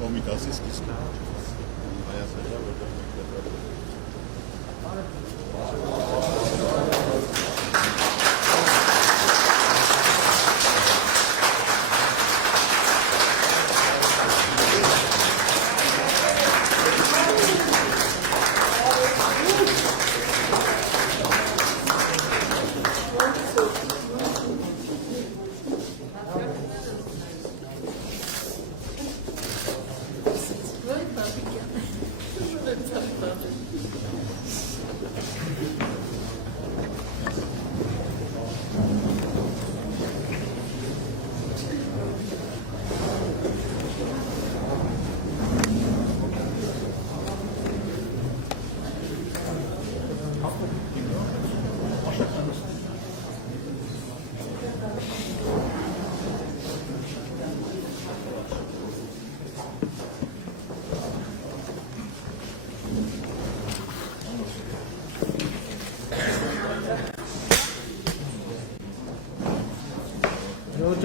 Komitasiz kısmı.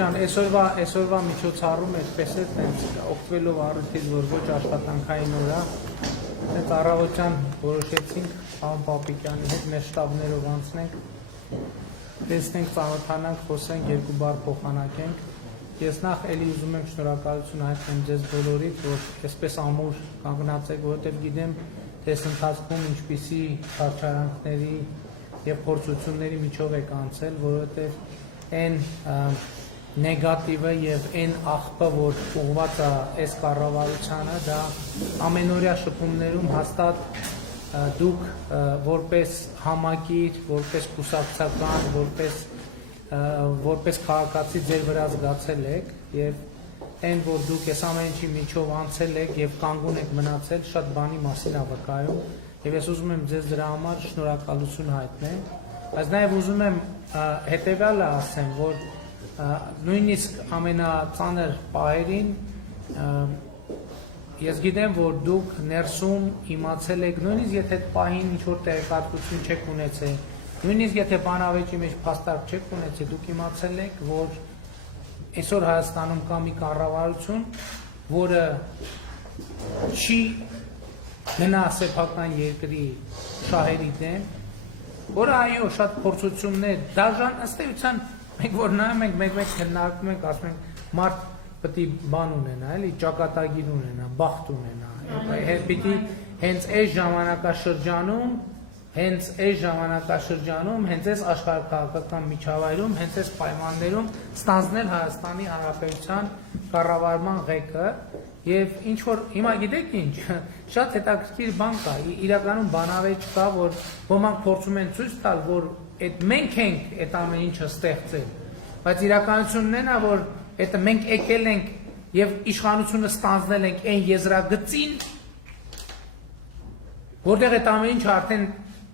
Ջան, այսօրվա միջոցառումը այդպես է տենց օգտվելով առիթից, որ ոչ աշխատանքային օր է, տենց առավոտյան որոշեցինք պարոն Պապիկյանի հետ մեր շտաբներով անցնենք, տեսնենք, ծանոթանանք, խոսենք, երկու բառ փոխանակենք։ Ես նախ էլի ուզում եմ շնորհակալություն հայտնել ձեզ բոլորիդ, որ այսպես ամուր կանգնած եք, որովհետև գիտեմ, թե ընթացքում ինչպիսի հարցարանքների եւ փորձությունների միջով եք անցել, որովհետև այն նեգատիվը եւ այն աղբը, որ ուղղված է այս կառավարությանը, դա ամենօրյա շփումներում հաստատ դուք որպես համակիր, որպես կուսակցական, որպես քաղաքացի ձեր վրա զգացել եք եւ այն, որ դուք այս ամեն ինչի միջով անցել եք եւ կանգուն եք մնացել, շատ բանի մասին է վկայում եւ ես ուզում եմ ձեզ դրա համար շնորհակալություն հայտնել, բայց նաեւ ուզում եմ հետեւյալը ասեմ, որ նույնիսկ ամենածանր պահերին ես գիտեմ, որ դուք ներսում իմացել եք, նույնիսկ եթե պահին ինչ-որ տեղեկատվություն չեք ունեցել, նույնիսկ եթե բանավեճի մեջ փաստարկ չեք ունեցել, դուք իմացել եք, որ այսօր Հայաստանում կա մի կառավարություն, որը չի գնա սեփական երկրի շահերի դեմ, որը այո, շատ փորձություններ, դաժան ըստ էության մենք որ նայում ենք, մեկ-մեկ քննարկում ենք, ասում ենք, մարդ պետք է բան ունենա, էլի, ճակատագիր ունենա, բախտ ունենա, պիտի հենց այս ժամանակաշրջանում, հենց այս աշխարհաքաղաքական միջավայրում, հենց այս պայմաններում ստանձնել Հայաստանի Հանրապետության կառավարման ղեկը եւ ինչ որ հիմա գիտեք ինչ, շատ հետաքրքիր բան կա, իրականում բանավեճ կա, որ ոմանք փորձում են ցույց տալ, որ այդ մենք ենք այդ ամեն ինչը ստեղծել, բայց իրականությունն է նա, որ այդ մենք եկել ենք եւ իշխանությունը ստանձնել ենք այն եզրագծին, որտեղ այդ ամեն ինչը արդեն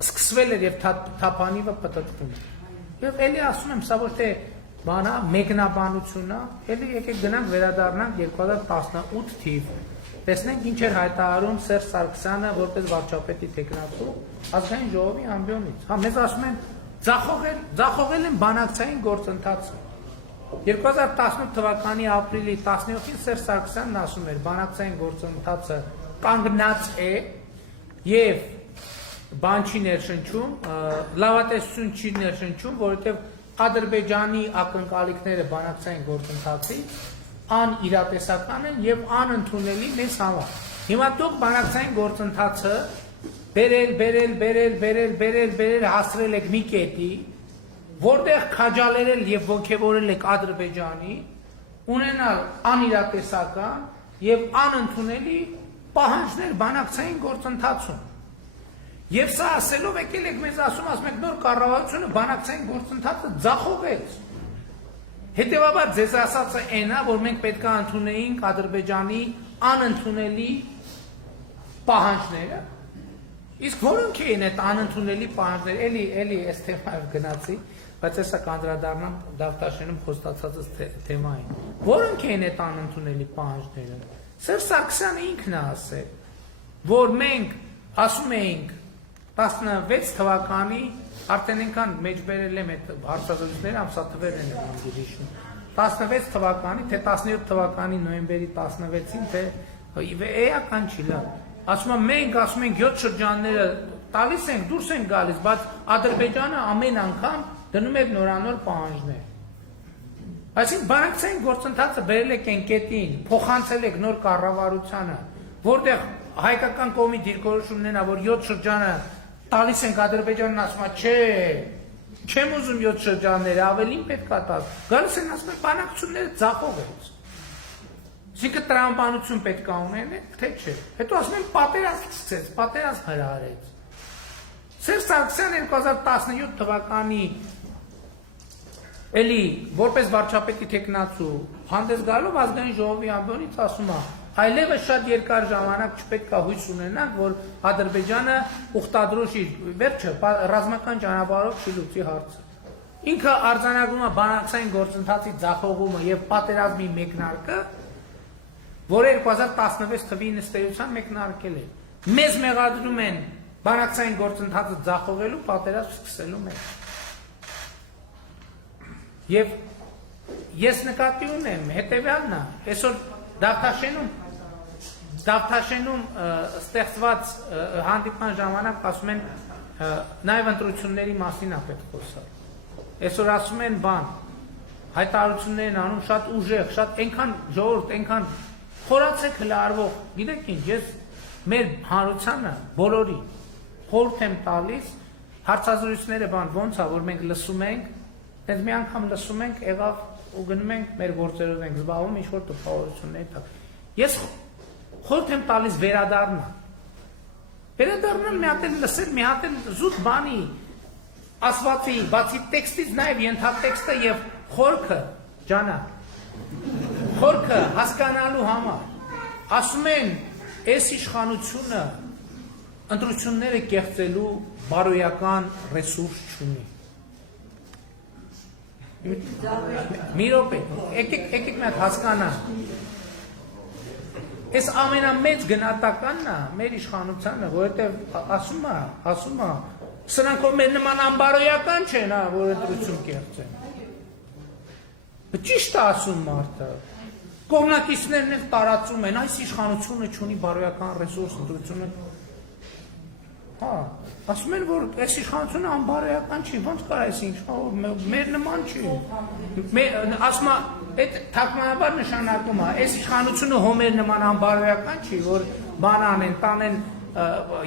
սկսվել էր եւ թափանիվը պտտվում է։ Եվ էլի ասում եմ, սա ոչ թե բանա մեկնաբանություն է, էլի եկեք գնանք վերադառնանք 2018 թիվ։ Տեսնենք ինչ էր հայտարարում Սերժ Սարգսյանը որպես վարչապետի տեխնատու ազգային ժողովի ամբիոնից։ Հա մեզ ասում են ձախողել են բանակցային գործընթացը։ 2018 թվականի ապրիլի 17-ին Սերժ Սարգսյանն ասում էր բանակցային գործընթացը կանգնած է եւ բան չի ներշնչում, լավատեսություն չի ներշնչում, որովհետեւ Ադրբեջանի ակնկալիքները բանակցային գործընթացի անիրատեսական են եւ անընդունելի մեզ համար։ Հիմա դուք բանակցային գործընթացը բերել հասրել եք մի կետի, որտեղ քաջալերել եւ ոգևորել եք Ադրբեջանի, ունենալ անիրատեսական եւ անընդունելի պահանջներ բանակցային գործընթացում։ Եվ սա ասելով եկել եք մեզ ասում եք նոր կառավարությունը բանակցային գործընթացը ձախողեց։ Հետևաբար ձեզ ասածը այն է, որ մենք պետք է ընդունեինք Ադրբեջանի անընդունելի պահանջները։ Իսկ որոնք էին այդ անընդունելի պահանջները, էլի այս թեմայով գնացի, բայց հեսա կանդրադառնամ Դավթաշենում խոստացածս թեմային։ Որոնք էին այդ անընդունելի պահանջները։ Սերժ Սարգսյանը ինքն է ասել, որ մենք ասում էինք 16 թվականի արդեն այնքան մեջբերել եմ այդ հարցազրույցները, ամսաթվերն են հիշում, 16 թվականի, թե 17 թվականի նոյեմբերի 16-ին, թե էական չի լավ։ Ասում եմ մենք, ասում ենք 7 շրջանները տալիս ենք, դուրս ենք գալիս, բայց Ադրբեջանը ամեն անգամ դնում է նորանոր պահանջներ։ Այսինքն բանակցային գործընթացը բերել եք այն կետին, փոխանցել եք նոր կառավարությանը, որտեղ հայկական կողմի դիրքորոշումներն ա, որ 7 շրջանը տալիս ենք Ադրբեջանն ասում է, չէ, չեմ ուզում 7 շրջանները, ավելին պետք է տաս։ Գալիս են ասում են բանակցությունները ձախողեց։ Այսինքն տրամաբանություն պետք է ունենեն, թե չէ։ Հետո ասում են պատերազմ սկսեց, պատերազմ հրահարեց։ Սերժ Սարգսյանը 2017 թվականի էլի որպես վարչապետի թեկնածու հանդես գալով ազգային ժողովի ամբիոնից ասում է, այլևս շատ երկար ժամանակ չպետք է հույս ունենանք, որ Ադրբեջանը ուխտադրոշի վերջը ռազմական ճանապարհով չլուծի հարցը։ Ինքը արձանագրում է բանակցային գործընթացի ձախողումը եւ պատերազմի մեկնարկը, որը 2016 թվականի նստեյության մեկնարկել է։ Մեզ մեղադրում են բանակցային գործընթացը ձախողելու, պատերազմ սկսելու մեջ։ Եվ ես նկատի ունեմ հետևյալն է, այսօր Դավթաշենում ստեղծված հանդիպման ժամանակ ասում են նաև ընտրությունների մասին է պետք խոսալ։ Այսօր ասում են բան, հայտարարություններ են անում շատ ուժեղ, շատ այնքան ժողովուրդ, այնքան խորացեք հլարվող, գիտեք ինչ, ես մեր հանրությանը բոլորի խորհուրդ եմ տալիս, հարցազրույցները բան ոնց է, որ մենք լսում ենք, դες մի անգամ լսում ենք, եղավ ու գնում ենք մեր գործերով ենք զբաղվում, ինչ-որ տպավորությունների տակ։ Ես խորհուրդ եմ տալիս վերադառնալ։ Վերադառնալ մի հատ էլ լսել, մի հատ էլ զուտ բանի, ասվածի, բացի տեքստից նաև ենթատեքստը եւ խորքը, ջանա, խորքը հասկանալու համար։ Ասում են, այս իշխանությունը ընտրությունները կեղծելու բարոյական ռեսուրս չունի։ Մի րոպե, եկեք մի հատ հասկանանք։ Այս ամենամեծ գնահատականն է մեր իշխանությանը, որովհետև ասում է, սրանք որ մեր նման անբարոյական չեն, որ ընտրություն կեղծեն։ Ճիշտ է ասում մարդը։ Կողմնակիցներն էլ տարածում են, այս իշխանությունը չունի բարոյական ռեսուրս ընտրությունը։ Հա, ասում են, որ այս իշխանությունը անբարոյական չի, ոնց կար այս իշխանությունը, մեր նման չի։ Ասում է, այդ թարգմանաբար նշանակում է, այս իշխանությունը հոմեր նման անբարոյական չի, որ բան անեն, տանեն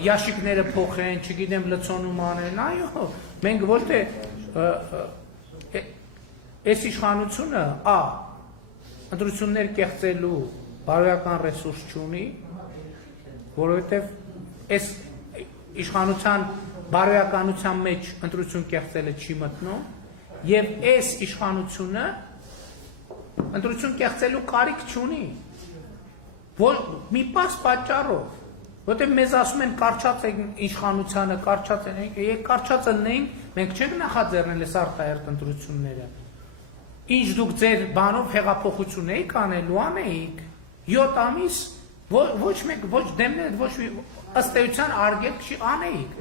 ящикները փոխեն, չգիտեմ լցոնում անեն, այո, մենք ոչ թե այս իշխանությունը ընտրություններ կեղծելու բարոյական ռեսուրս չունի, որովհետև այս իշխանության բարոյականության մեջ ընտրություն կեղծելը չի մտնում, եւ այս իշխանությունը ընտրություն կեղծելու կարիք չունի, որ մի պարզ պատճառով, որտեղ մեզ ասում են կարճած են իշխանությանը, կարճած են, կարճած ելնեինք, մենք չենք նախաձեռնել այս արտահերթ ընտրությունները։ Ինչ դուք ձեր բանով հեղափոխություն էիք անելու, անեիք, 7 ամիս, ոչ մեկ, ոչ դեմները, ոչ ըստ էության արգելք չի անեիք,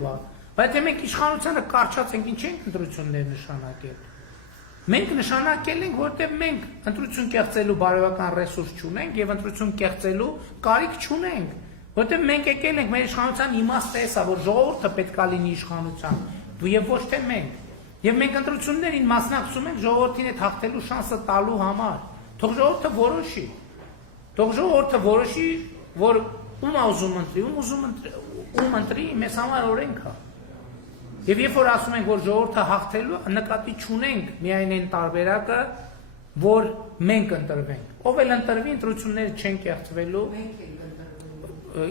բայց մենք իշխանությանը կարճած ենք, ինչ ենք ընտրություններ նշանակել։ Մենք նշանակել ենք, որտեղ մենք ընտրություն կեղծելու բարոյական ռեսուրս չունենք եւ ընտրություն կեղծելու կարիք չունենք, որտեղ մենք եկել ենք մեր իշխանության իմաստը էսա, որ ժողովուրդը պետքա լինի իշխանության, եւ ոչ թե մենք։ Եվ մենք ընտրություններին մասնակցում ենք ժողովրդին այդ հաղթելու շանսը տալու համար։ Թող ժողովուրդը որոշի։ Թող ժողովուրդը որոշի, որ ում ուզում ընտրի, ում ընտրի, մեզ համար օրենք է։ Եվ երբ որ ասում ենք, որ ժողովուրդը հաղթելու, նկատի չունենք միայն այն տարբերակը, որ մենք ընտրվենք։ Ով էլ ընտրվի, ընտրությունները չեն կեղծվելու։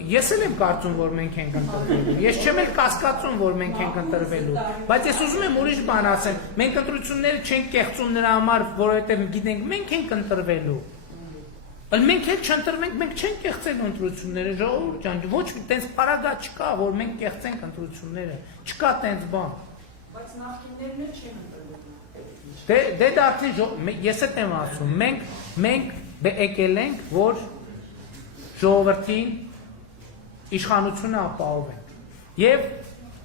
Ես էլ եմ կարծում, որ մենք ենք ընտրվելու։ Ես չեմ էլ կասկածում, որ մենք ենք ընտրվելու։ Բայց ես ուզում եմ ուրիշ բան ասեմ։ Մենք ընտրությունները չենք կեղծում նրա համար, որովհետև գիտենք մենք ենք ընտրվելու։ Բայց մենք էլ չընտրվենք, մենք չենք կեղծելու ընտրությունները, ժողովուրդ ջան, ոչ մի տենց պարագա չկա, որ մենք կեղծենք ընտրությունները։ Չկա տենց բան։ Բայց նախկիններն էլ չեն ընտրվել։ Դե դա արդեն ես էլ եմ ասում, մենք եկել ենք, որ ժողովրդին իշխանությունը ապահովենք։ Եվ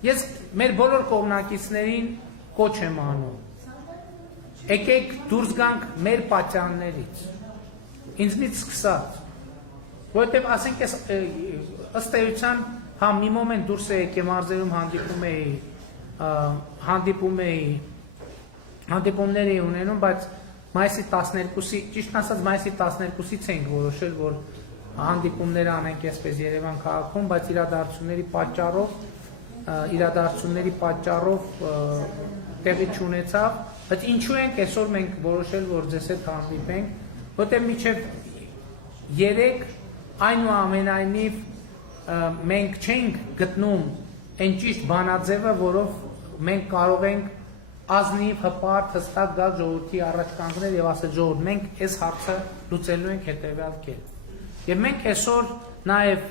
ես մեր բոլոր կողմնակիցներին կոչ եմ անում։ եկեք դուրս գանք մեր պատճառներից։ Ինձնից սկսած։ Որովհետև ասենք ես ըստ էության համ մի մոմենտ դուրս եկե մարզերում հանդիպումներ էի ունենում, բայց մայիսի 12-ի, ճիշտ ասած մայիսի 12-ից ենք որոշել, որ հանդիպումներ անենք այսպես Երևան քաղաքում, բայց իրադարձությունների պատճառով տեղի չունեցավ, բայց ինչու ենք այսօր մենք որոշել, որ ձեզ հետ հանդիպենք, որտեղ մինչև 3 այնուամենայնիվ մենք չենք գտնում այն ճիշտ բանաձևը, որով մենք կարող ենք ազնիվ, հպարտ, հստակ գալ ժողովրդի առաջ կանգնել եւ ասել ժողովուրդ, մենք այս հարցը լուծելու ենք հետեւյալ կերպ։ Եվ մենք այսօր նաեւ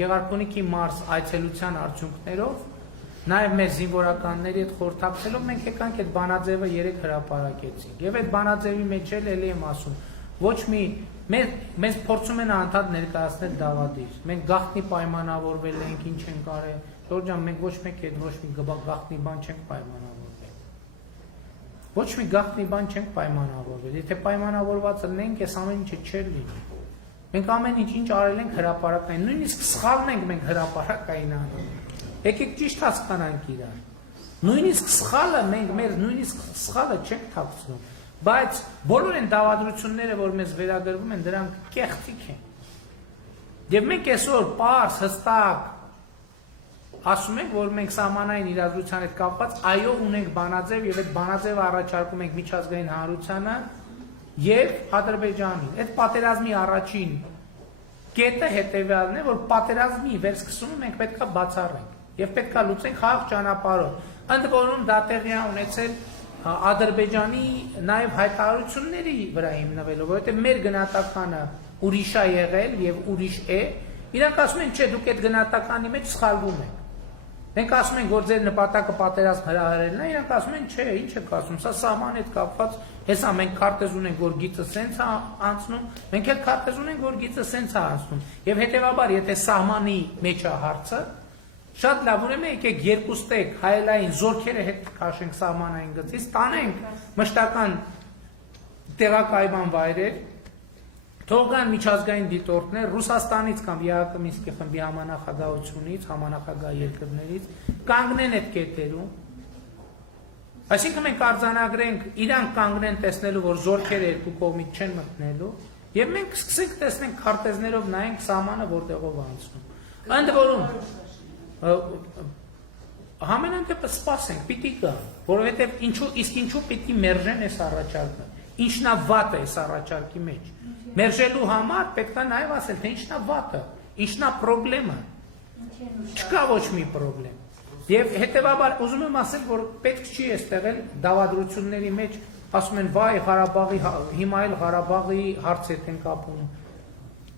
Գեղարքունիքի մարզ այցելության արդյունքներով, նաեւ մեր զինվորականների հետ խորհրդակցելով մենք եկանք այդ բանաձևը 3 հրապարակեցինք։ Եւ այդ բանաձևի մեջ էլ եմ ասում, ոչ մի մեզ փորձում են անդադ ներկայացնել դավադիր։ Մենք գաղտնի պայմանավորվել ենք, ինչ ենք արել։ Ժորժ ջան, մենք ոչ մեկ այդ ոչ մի գաղտնի բան չենք պայմանավորվել։ Ոչ մի գաղտնի բան չենք պայմանավորվել։ Եթե պայմանավորված լինենք, այս ամեն ինչը չէր լինի։ Մենք ամեն ինչ արել ենք հրապարակային, նույնիսկ սխալն ենք մենք հրապարակային անում։ Եկեք ճիշտ հասկանանք իրար։ Նույնիսկ սխալը մենք մեր նույնիսկ սխալը չենք թաքցնում, բայց բոլոր այն դավադրությունները, որ մեզ վերագրվում են, դրանք կեղծիք են։ Եվ մենք այսօր պարզ, հստակ ասում ենք, որ մենք սահմանային իրադրության հետ կապված այո ունենք բանաձև եւ այդ բանաձևը առաջարկում ենք միջազգային հանրությանը եւ Ադրբեջանին։ Այդ պատերազմի առաջին կետը հետեւյալն է, որ պատերազմի վերսկսումը մենք պետքա բացառենք եւ պետքա լուծենք խաղաղ ճանապարհով։ Ընդ որում դա տեղի է ունեցել Ադրբեջանի նաեւ հայտարարությունների վրա հիմնվելով, որովհետեւ մեր գնահատականը ուրիշ է եղել եւ ուրիշ է։ Իրանք ասում են, չէ, դուք այդ գնահատականի մեջ սխալվում եք։ Մենք ասում ենք, որ ձեր նպատակը պատերազմ հրահրելն է, իրանք ասում են, չէ, ինչ եք ասում, սա սահմանի հետ կապված, հեսա մենք քարտեզ ունենք, որ գիծը սենց է անցնում, մենք էլ քարտեզ ունենք, որ գիծը սենց է անցնում։ Եվ հետեւաբար, եթե սահմանի մեջ է հարցը, շատ լավ, ուրեմն եկեք երկուստեք հայելային զորքերը հետ քաշենք սահմանային գծից, տանենք մշտական տեղակայման վայրեր, թողան միջազգային դիտորդներ Ռուսաստանից կամ ԵԱԿ Մինսկի խմբի համանախագահությունից, համանախագահ երկրներից կանգնեն այդ կետերում։ Այսինքն մենք արձանագրենք, իրանք կանգնեն տեսնելու, որ զորքերը երկու կողմից չեն մտնելու, եւ մենք սկսենք տեսնենք քարտեզներով նայենք սահմանը որտեղով անցնում։ Ընդ որում համենայն դեպս սպասենք, պիտի գա, որովհետեւ ինչու պիտի մերժեն այս առաջարկը։ Ինչն է վատը այս առաջարկի մեջ։ Մերժելու համար պետք է նաև ասել, թե ինչն է վատը, ինչն է պրոբլեմը։ Չկա ոչ մի պրոբլեմ։ Եվ հետևաբար ուզում եմ ասել, որ պետք չի այստեղ դավադրությունների մեջ ասում են, վայ Ղարաբաղի, հիմա էլ Ղարաբաղի հարց են կապում։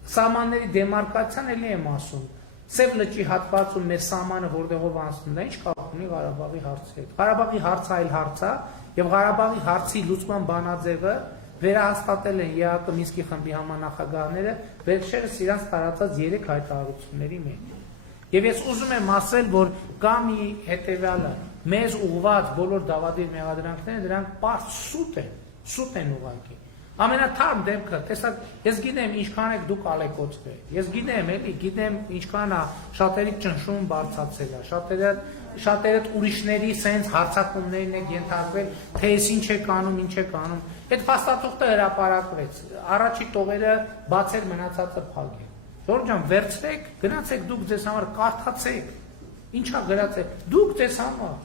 Սահմանների դեմարկացիան էլի եմ ասում։ Սև լճի հատվածում մեր սահմանը որտեղով անցնում, դա ինչ կապ ունի Ղարաբաղի հարցի հետ։ Ղարաբաղի հարցը այլ հարց է, եւ Ղարաբաղի հարցի լուծման բանաձևը վերահաստատել են ԵԱԿ Մինսկի խմբի համանախագահները վերջերս իրանց տարածած 3 հայտարարությունների մեջ։ Եվ ես ուզում եմ ասել, որ կա մի հետեւյալը, մեզ ուղղված բոլոր դավադիր մեղադրանքները դրանք պարզ սուտ են ուղղակի։ Ամենաթարմ դեպքը, տեսակ, ես գիտեմ ինչքան եք դուք ալեկոծվել, ես գիտեմ էլի, գիտեմ ինչքան է շատերի ճնշում բարձրացել է, շատերդ ուրիշների սենց հարցակումներին եք ենթարկվել, թե ես ինչ եք անում, ինչ եք անում, այդ փաստաթուղթը հրապարակվեց, առաջի տողերը բացել մնացածը փակել։ Ժորժ ջան, վերցրեք, գնացեք դուք ձեզ համար կարդացեք, ինչա գրած է, դուք ձեզ համար։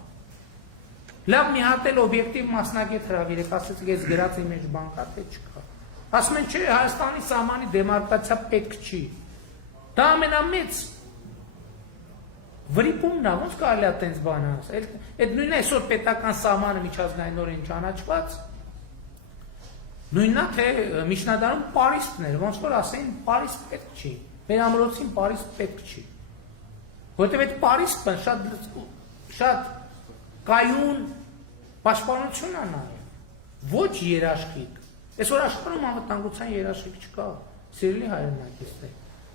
Լավ մի հատ էլ օբյեկտիվ մասնագետ հրավիրեք, ասեցիք ես գրածի մեջ բան կա, թե չկա։ Ասում են, չէ, Հայաստանի սահմանի դեմարկացիա պետք չի։ Դա ամենամեծ վրիպումն է, ոնց կարելի է տենց բան ասել։ Այդ նույնն է այսօր պետական սահմանը միջազգայինորեն ճանաչված։ Նույնն է, թե միջնադարում Պարիսպներ, ոնց որ ասեն, Պարիսպ պետք չի։ Մեր ամրոցին Պարիսպ պետք չի։ Որտեւ այդ Պարիսպը շատ կայուն պաշտպանություն է նայում, ոչ երաշխիք։ Այսօր աշխարհում անվտանգության երաշխիք չկա, սիրելի հայրենակիցներ։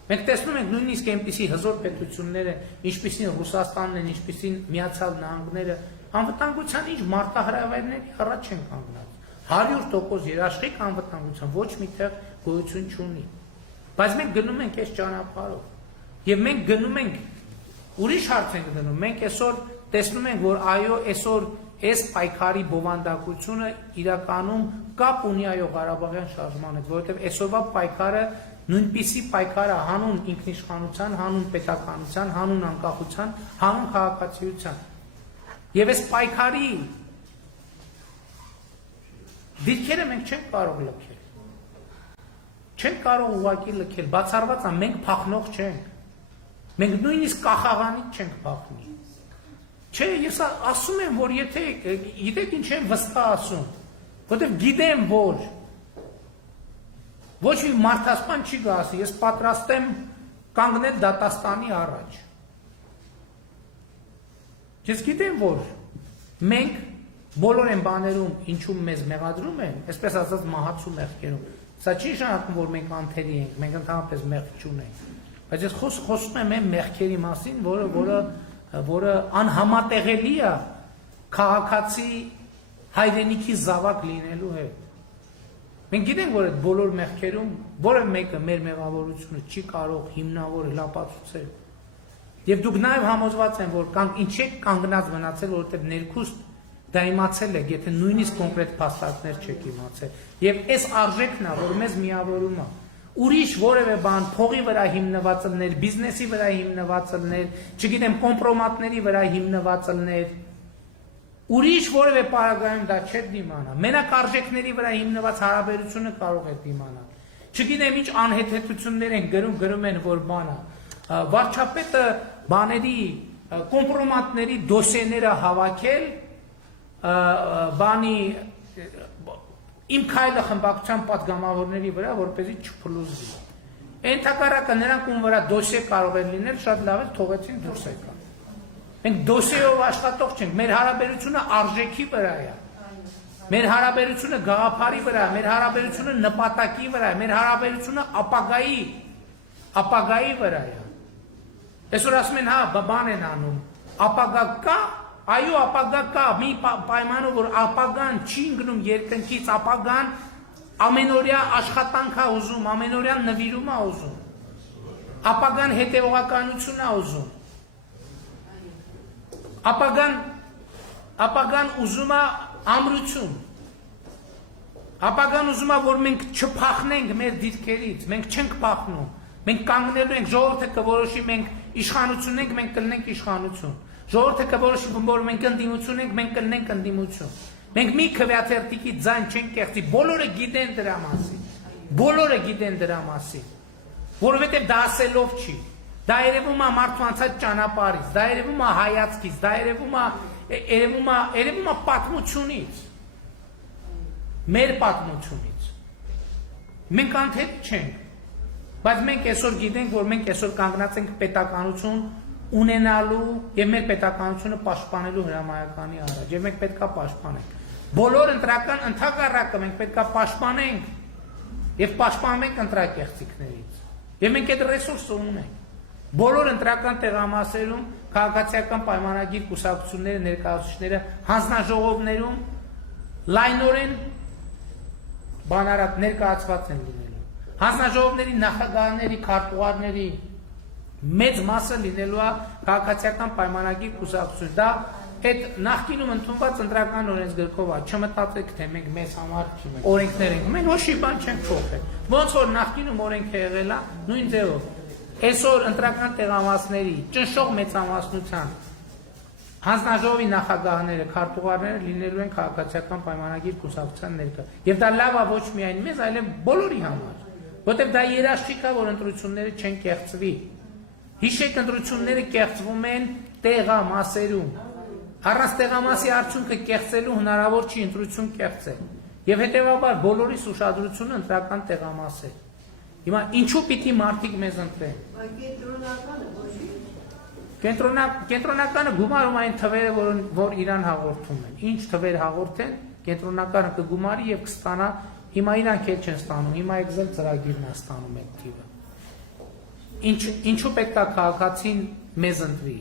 Մենք տեսնում ենք նույնիսկ այնպիսի հզոր պետությունները, ինչպիսին Ռուսաստանն են, ինչպիսին Միացյալ Նահանգները, անվտանգության ինչ մարտահրավերների առաջ են կանգնած։ 100% երաշխիք անվտանգության ոչ միտեղ գոյություն չունի։ Բայց մենք գնում ենք այս ճանապարհով։ Եվ մենք գնում ենք ուրիշ հարց ենք դնում։ Մենք այսօր տեսնում ենք, որ այո, այսօր այս պայքարի բովանդակությունը իրականում կապ ունի այո Ղարաբաղյան շարժման հետ, որովհետև այսօրվա պայքարը նույնպիսի պայքար է հանուն ինքնիշխանության, հանուն պետականության, հանուն անկախության, հանուն քաղաքացիության։ Եվ այս պայքարի դիրքերը մենք չենք կարող լքել։ Չենք կարող ուղղակի լքել, բացառված է մենք փախնող չենք։ Մենք նույնիսկ կախաղանից չենք փախնի։ Չէ, ես ասում եմ, որ եթե գիտեք ինչ եմ վստահ ասում, որովհետև գիտեմ, որ ոչ մի մարդասպան չի գասի, ես պատրաստ եմ կանգնել դատաստանի առաջ։ Ես գիտեմ, որ մենք բոլոր են բաներում, ինչում մեզ մեղադրում են, այսպես ասած մահացու մեղքերում։ Սա չի նշանակում, որ մենք անթերի ենք, մենք ընդհանրապես մեղք չունենք։ Բայց ես խոսում եմ այն մեղքերի մասին, որը անհամատեղելի է քաղաքացի հայրենիքի զավակ լինելու հետ։ Մենք գիտենք, որ այդ բոլոր մեղքերում որևէ մեկը մեր մեղավորությունը չի կարող հիմնավորել, ապացուցել։ Եվ դուք նաև համոզված են, որ ինչ եք կանգնած մնացել, որովհետև ներքուստ դա իմացել եք, եթե նույնիսկ կոնկրետ փաստարկներ չեք իմացել։ Եվ այս արժեքն է, որ մեզ միավորում է։ Ուրիշ որևէ բան փողի վրա հիմնված լներ, բիզնեսի վրա հիմնված լներ, չգիտեմ, կոմպրոմատների վրա հիմնված լներ, ուրիշ որևէ պարագայում դա չէ դիմանա։ Մենակ արժեքների վրա հիմնված հարաբերությունը կարող է դիմանալ։ Չգիտեմ ինչ անհեթեթություններ են գրում են, որ բանը վարչապետը բաների կոմպրոմատների դոսիեները հավաքել բանի իմ քայլը խմբակցության պատգամավորների վրա, որպեսզի չփլուզվի։ Ենթակառակը նրանք ում վրա դոսիե կարող են լինել, շատ լավ է թողեցին դուրս եկան։ Մենք դոսիեով աշխատող չենք, մեր հարաբերությունը արժեքի վրա է։ Մեր հարաբերությունը գաղափարի վրա, մեր հարաբերությունը նպատակի վրա, մեր հարաբերությունը ապագայի վրա է։ Այսօր ասում են, հա, բան են անում, ապագա կա, այո, ապագա կա, մի պայմանով, որ ապագան չի ընկնում երկնքից, ապագան ամենօրյա աշխատանք է ուզում, ամենօրյա նվիրում է ուզում, ապագան հետևողականություն է ուզում, ապագան ուզում է ամրություն, ապագան ուզում է, որ մենք չփախնենք մեր դիրքերից, մենք չենք փախնում, մենք կանգնելու ենք, ժողովուրդը կորոշի, մենք իշխանություն ենք, մենք կլինենք իշխանություն, ժողովուրդը կորոշի, որ մենք ընդդիմություն ենք, մենք կլինենք ընդդիմություն, մենք մի քվեաթերթիկի ձայն չենք կեղծի, բոլորը գիտեն դրա մասին, որովհետև դա ասելով չի, դա երևում է մարդկանցած ճանապարհից, դա երևում է հայացքից, դա երևում է պատմությունից, մեր պատմությունից, մենք անթեթ չենք, բայց մենք այսօր գիտենք, որ մենք այսօր կանգնած ենք պետականություն ունենալու եւ մեր պետականությունը պաշտպանելու հրամայականի առաջ, եւ մենք պետքա պաշտպանենք։ Բոլոր ընտրական ընդհակառակը մենք պետքա պաշտպանենք եւ պաշտպանենք ընտրակեղծիքներից։ Եվ մենք այդ ռեսուրսը ունենք։ Բոլոր ընտրական տեղամասերում քաղաքացիական պայմանագիր կուսակցությունները, ներկայացուցիչները հանձնաժողովներում լայնորեն բանարակ ներկայացված են լինելու։ Հանձնաժողովների նախագահների, քարտուղարների մեծ մասը լինելու է քաղաքացիական պայմանագիր կուսակցություն։ Դա այդ նախկինում ընդունված ընտրական օրենսգրքով է, չմտածեք, թե մենք մեզ համար օրենքներ ենք, մենք ոչ մի բան չենք փոխել։ Ոնց որ նախկինում օրենք եղել է, նույն ձևով։ Այսօր ընտրական տեղամասների ճնշող մեծամասնության հանձնաժողովի նախագահները, քարտուղարները լինելու են քաղաքացիական պայմանագիր կուսակցության ներկա։ Եվ դա լավ է ոչ միայն մեզ, այլև բոլորի համար, որտեղ դա երաշխիք է, որ ընտրությունները չեն կեղծվի։ Հիշեք, ընտրությունները կեղծվում են տեղամասերում։ Առանց տեղամասի արդյունքը կեղծելու հնարավոր չի ընտրություն կեղծել։ Եվ հետևաբար բոլորիս ուշադրությունը ընտրական տեղամաս է։ Հիմա ինչու պիտի մարդիկ մեզ ընտրեն։ Կենտրոնականը գումարում այն թվերը, որ իրան հաղորդում են։ Ինչ թվեր հաղորդեն, կենտրոնականը կգումարի եւ կստանա, հիմա իրանք էլ չեն ստանում, հիմա Excel ծրագիրն է ստանում այդ թիվը։ Ինչու պետք է քաղաքացին մեզ ընտրի։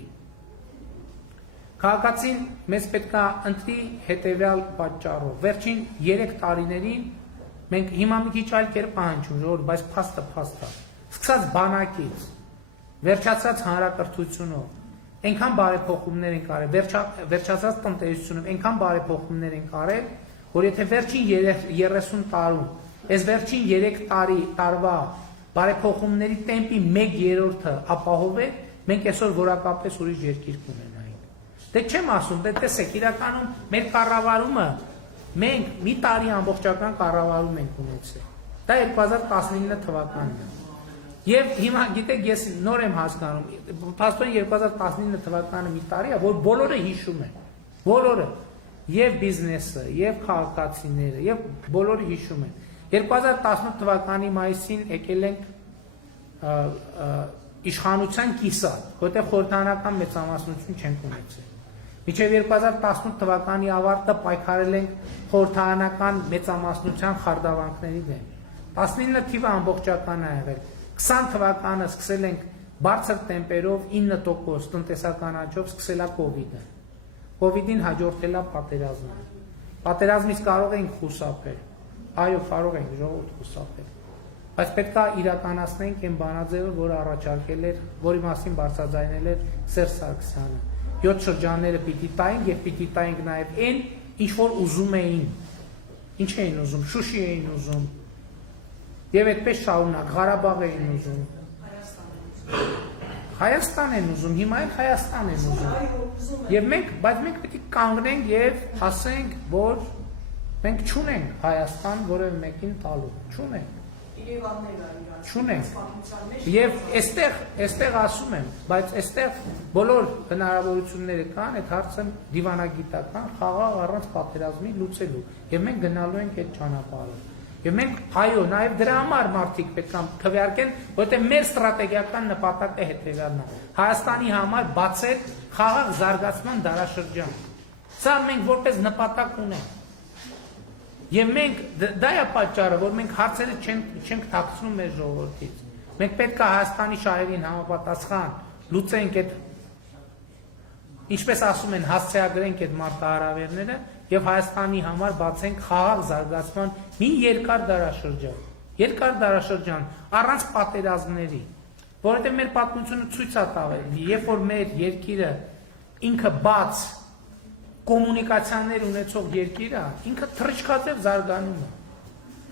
Քաղաքացին մեզ պետք է ընտրի հետևյալ պատճառով։ Վերջին 3 տարիներին մենք հիմա մի քիչ այլ կերպ պահանջում ժողովուրդ, բայց փաստը փաստ է։ Սկսած բանակից, վերջացած հանրակրթությունով, այնքան բարեփոխումներ են կարել, վերջացած տնտեսությունով, այնքան բարեփոխումներ են կարել, որ եթե վերջին 30 տարում, այս վերջին 3 տարվա բարեփոխումների տեմպի 1/3-ը ապահովել, մենք այսօր որակապես ուրիշ երկիր կունենայինք։ Դե չեմ ասում, դե տեսեք, իրականում մեր կառավարումը մենք մի տարի ամբողջական կառավարում ենք ունեցել։ Դա 2019 թվականն է։ Եվ հիմա գիտեք, ես նոր եմ հասկանում, փաստորեն 2019 թվականը մի տարի է, որ բոլորը հիշում են։ Բոլորը, եւ բիզնեսը, եւ քաղաքացիները, եւ բոլորը հիշում են։ 2018 թվականի մայիսին եկել ենք իշխանության կիսատ, որտեղ խորհրդարանական մեծամասնություն չենք ունեցել։ Մինչև 2018 թվականի ավարտը պայքարել ենք խորհրդարանական մեծամասնության խարդավանքների դեմ։ 19 թիվը ամբողջական է եղել։ 20 թվականը սկսել ենք բարձր տեմպերով 9% տնտեսական աճով սկսել է կովիդը։ Կովիդին հաջորդել է պատերազմը։ Պատերազմից կարող ենք խուսափել։ Այո, կարող ենք ժողովուրդ խուսափել։ Բայց պետք է իրականացնենք այն բանաձևը, որը առաջարկել էր, որի մասին բարձրաձայնել էր Սերժ Սարգսյանը։ 7 շրջանները պիտի տայինք եւ պիտի տայինք նաեւ այն, ինչ որ ուզում էին։ Ինչ էին ուզում, Շուշի էին ուզում։ Եվ այդպես շարունակ, Ղարաբաղ էին ուզում։ Հայաստան են ուզում, հիմա էլ Հայաստան են ուզում։ Եվ բայց մենք պետք է կանգնենք եւ ասենք, որ մենք չունենք Հայաստան որևէ մեկին տալու, չունենք։ Չունենք։ Եվ այստեղ ասում եմ, բայց այստեղ բոլոր հնարավորությունները կան, այդ հարցը դիվանագիտական, խաղաղ առանց պատերազմի լուծելու։ Եվ մենք գնալու ենք այդ ճանապարհով։ Եվ մենք, այո, նաև դրա համար մարդիկ պետք է քվեարկեն, որովհետև մեր ստրատեգիական նպատակը հետևյալն է։ Հայաստանի համար բացել խաղաղ զարգացման դարաշրջան։ Սա մենք որպես նպատակ ունենք։ Եվ մենք դա է պատճառը, որ մենք հարցերը չենք թաքցնում մեր ժողովրդից։ Մենք պետք է Հայաստանի շահերին համապատասխան լուծենք այդ, ինչպես ասում են, հասցեագրենք այդ մարտահրավերները եւ Հայաստանի համար բացենք խաղաղ զարգացման մի երկար դարաշրջան առանց պատերազմների, որովհետեւ մեր պատմությունը ցույց է տվել, երբ որ մեր երկիրը ինքը բաց կոմունիկացիաներ ունեցող երկիր է, ինքը թռիչքաձև զարգանում է։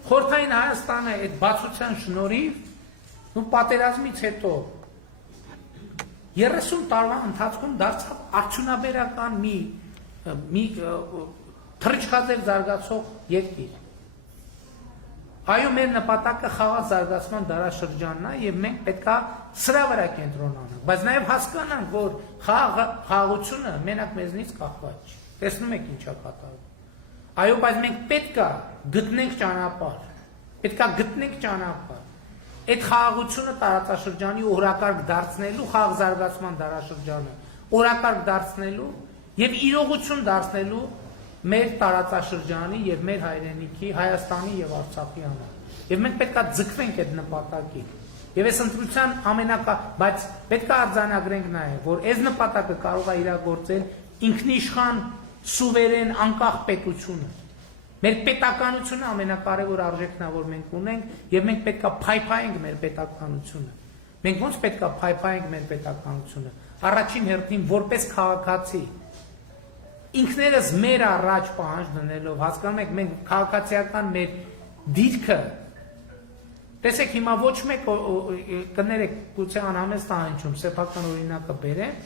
Խորհրդային Հայաստանը այդ բացության շնորհիվ ու պատերազմից հետո 30 տարվա ընթացքում դարձավ արդյունաբերական մի թռիչքաձև զարգացող երկիր։ Այո, մեր նպատակը խաղաղ զարգացման դարաշրջանն է եւ մենք պետք է սրա վրա կենտրոնանանք, բայց նաեւ հասկանանք, որ խաղաղությունը մենակ մեզնից կախված չի։ Տեսնում եք ինչա կատարվում։ Այո, բայց մենք պետք է գտնենք ճանապարհ։ Այդ խաղաղությունը տարածաշրջանի օրակարգ դարձնելու, խաղաղ զարգացման դարաշրջանը օրակարգ դարձնելու եւ իրողություն դարձնելու մեր տարածաշրջանի եւ մեր հայրենիքի, Հայաստանի եւ Արցախի համար։ Եվ մենք պետք է ձգվենք այդ նպատակին։ Եվ այս ընտրության բայց պետք է արձանագրենք նաեւ, որ այս նպատակը կարող է իրագործել ինքնիշխան, սուվերեն, անկախ պետությունը։ Մեր պետականությունը ամենակարևոր արժեքն է, որ մենք ունենք, եւ մենք պետք է փայփայենք մեր պետականությունը։ Մենք ո՞նց պետք է փայփայենք մեր պետականությունը։ Առաջին հերթին որպես քաղաքացի ինքներս մեր առաջ պահանջ դնելով, հասկանում եք, մենք քաղաքացիական մեր դիրքը, տեսեք հիմա ոչ մեկ կներեք, գուցե անհամեստ անհնչում, սեփական օրինակը բերեմ,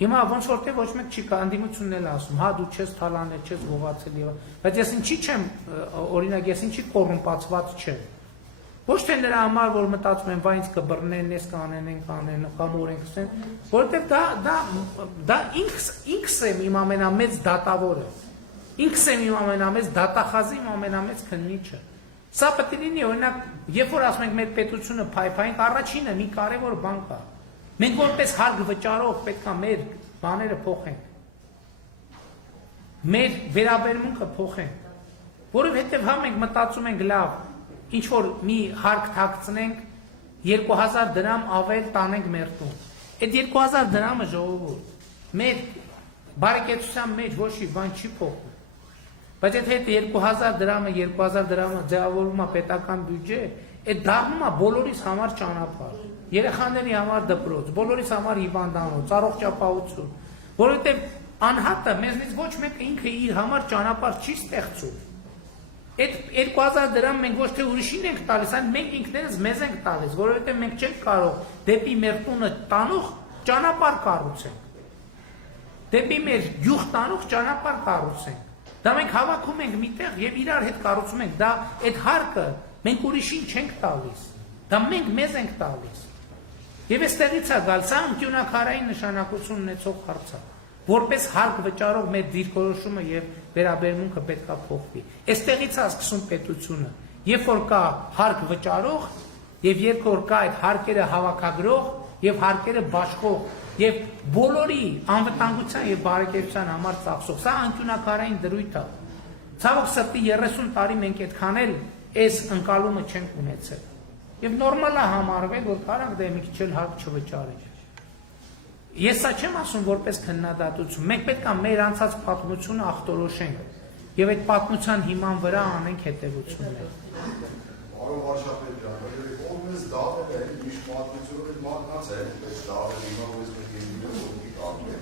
հիմա ոնց որ թե ոչ մեկ չի կա, անդիմությունն էլ ասում, հա դու չես թալանել, չես ողացել եւ, բայց ես ինչի չեմ, օրինակ ես ինչի կոռումպացված չեմ։ Ոչ թե նրա համար, որ մտածում են, վայ ինձ կբռնեն, ես կանեն, կամ օրենք ստեն, որովհետև դա ինքս եմ իմ ամենամեծ դատավորը, ինքս եմ իմ ամենամեծ դատախազի, իմ ամենամեծ քննիչը։ Սա պետք է լինի, օրինակ, երբ որ ասում ենք մեր պետությունը փայփայենք, առաջինը մի կարևոր բան կա։ Մենք որպես հարկ վճարող պետք է մեր բաները փոխենք։ Մեր վերաբերմունքը փոխենք, որովհետև հա մենք մտածում ենք լավ, ինչ որ մի հարկ թաքցնենք, 2000 դրամ ավել տանենք մեր տուն։ Այդ 2000 դրամը ժողովուրդ, մեր բարեկեցության մեջ ոչ մի բան չի փոխվում։ Բայց եթե 2000 դրամը 2000 դրամը ձևավորվում է պետական բյուջե, այդ դառնում է բոլորիս համար ճանապարհ, երեխաների համար դպրոց, բոլորիս համար հիվանդանոց, առողջապահություն, որովհետև անհատը մեզնից ոչ մեկը ինքը իր համար ճանապարհ չի ստեղծում։ Այդ 2000 դրամ մենք ոչ թե ուրիշին ենք տալիս, այլ մենք ինքներս մեզ ենք տալիս, որովհետև մենք չենք կարող դեպի մեր տունը տանող ճանապարհ կառուցենք։ Դեպի մեր գյուղ տանող ճանապարհ կառուցենք։ Դա մենք հավաքում ենք միտեղ եւ իրար հետ կառուցում ենք։ Դա այդ հարկը մենք ուրիշին չենք տալիս։ Դա մենք մեզ ենք տալիս։ Եվ այստեղից է գալ, սա անկյունակարային նշանակություն ունեցող հարց է։ Որպես հարկ վճարող մեր դիրքորոշումը եւ վերաբերմունքը պետք է փոխվի։ Այստեղից է սկսում պետությունը։ Երբ որ կա հարկ վճարող եւ երբ որ կա այդ հարկերը հավաքագրող եւ հարկերը բաշխող եւ բոլորի անվտանգության եւ բարեկեցության համար ծախսող, սա անկյունակարային դրույթ է։ Ցավոք սրտի 30 տարի մենք այդքան էլ այս ընկալումը չենք ունեցել։ Եվ նորմալ է համարվել, որ կարանք դե մի քիչ էլ հարկ չվճարի։ Ես սա չեմ ասում որպես քննադատություն, մենք պետք է մեր անցած պատմությունը ախտորոշենք եւ այդ պատմության հիման վրա անենք հետեւություններ։ Պարոն Վարշապետյան, ով դավեր է միշտ պատմությունը մատնած է, այս դավեր հիմա ո՞ս պետք է լինի, որ մի կարգ է։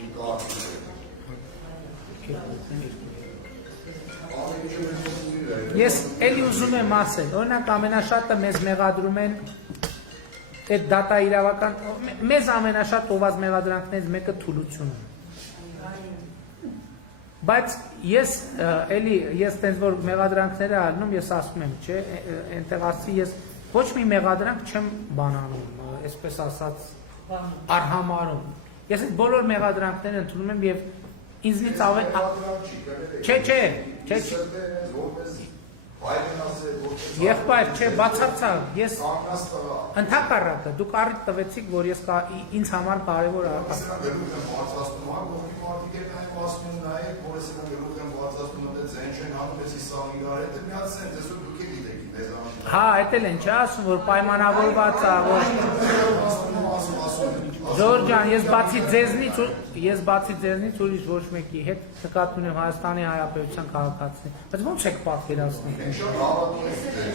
Իմ կարգը։ Ես էլի ուզում եմ ասել, օրինակ ամենաշատը մեզ մեղադրում են այդ դատա իրավական, մեզ ամենաշատ տոված մեղադրանքներից մեկը թուլությունն է։ Բայց ես էլի ես տենց որ մեղադրանքները ալնում, ես ասում եմ, չէ, այնտեղ ասի ես ոչ մի մեղադրանք չեմ բանանում, այսպես ասած արհամարում։ Ես այդ բոլոր մեղադրանքները ընդունում եմ եւ ինձնից Եղբայր, չէ, բացարձակ, ես ընդհակառակը, դուք առիթ տվեցիք, որ ես ինձ համար կարևոր Հա, այդ էլ են չէ ասում, որ պայմանավորված է, որ Ժորժ ջան, ես բացի ձեզնից ուրիշ ոչ մեկի հետ նկատի ունեմ Հայաստանի Հանրապետության քաղաքացիներին, բայց ո՞նց եք պատկերացնում։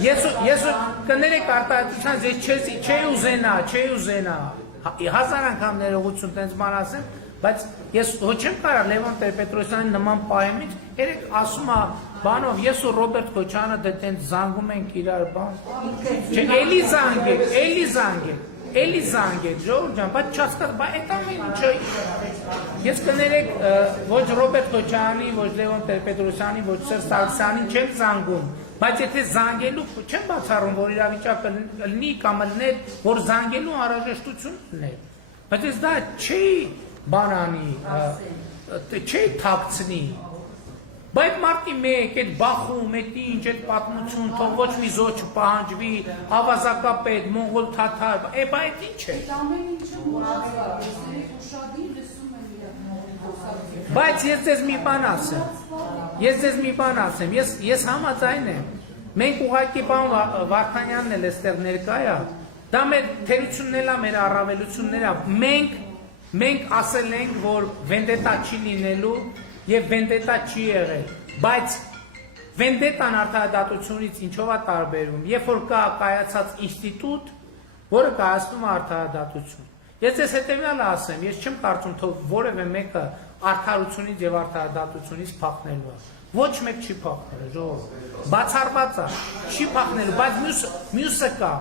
Ես կներեք արտահայտության, ես չէի ուզենա, հազար անգամ ներողություն տենց բան ասեմ, բայց ես ոչ չեմ կարող Լևոն Տեր-Պետրոսյանի նման պահեմից, երեք ասում է բանով, ես ու Ռոբերտ Քոչյանը դե տենց զանգում ենք իրար բան։ Չէ, էլի զանգեք, Ժողովուրդ ջան, բայց չհասկաց, բայց այդ ամեն ինչը ես կներեք ոչ Ռոբերտ Քոչյանի, ոչ Լևոն Տեր-Պետրոսյանի, ոչ Սերժ Սարգսյանին չեմ զանգում, բայց եթե զանգելու չեմ բացառում, որ իրավիճակը լինի կամ լիներ, որ զանգելու անհրաժեշտություն լիներ, բայց ես դա չի բանանի, չի թաքցնի, բայց մարտի մեկ, այդ բախում, այդ ինչ, այդ պատմություն, թող ոչ մի զոհ չպահանջվի, ավազակապետ, մոնղոլ թաթար, բա այդ ինչ է։ Բայց ես ձեզ մի բան ասեմ, ես համաձայն եմ, մենք ուղղակի բան Վարդանյանն էլ էստեղ ներկա է, դա մեր թերությունն էլ է, մեր առավելությունն է, մենք ասել ենք, որ վենդետա չի լինելու եւ վենդետա չի եղել, բայց վենդետան արտահայտությունից ինչով է տարբերվում, երբ որ կա կայացած ինստիտուտ, որը կայացնում է արտահայտություն։ Ես ես հետեւյալը ասեմ, ես չեմ կարծում, թող որևէ մեկը արդարությունից եւ արտահայտությունից փախնելու է։ Ոչ մեկ չի փախնելու, ժողովուրդ։ Բացառված է, չի փախնելու, բայց մյուսը կա։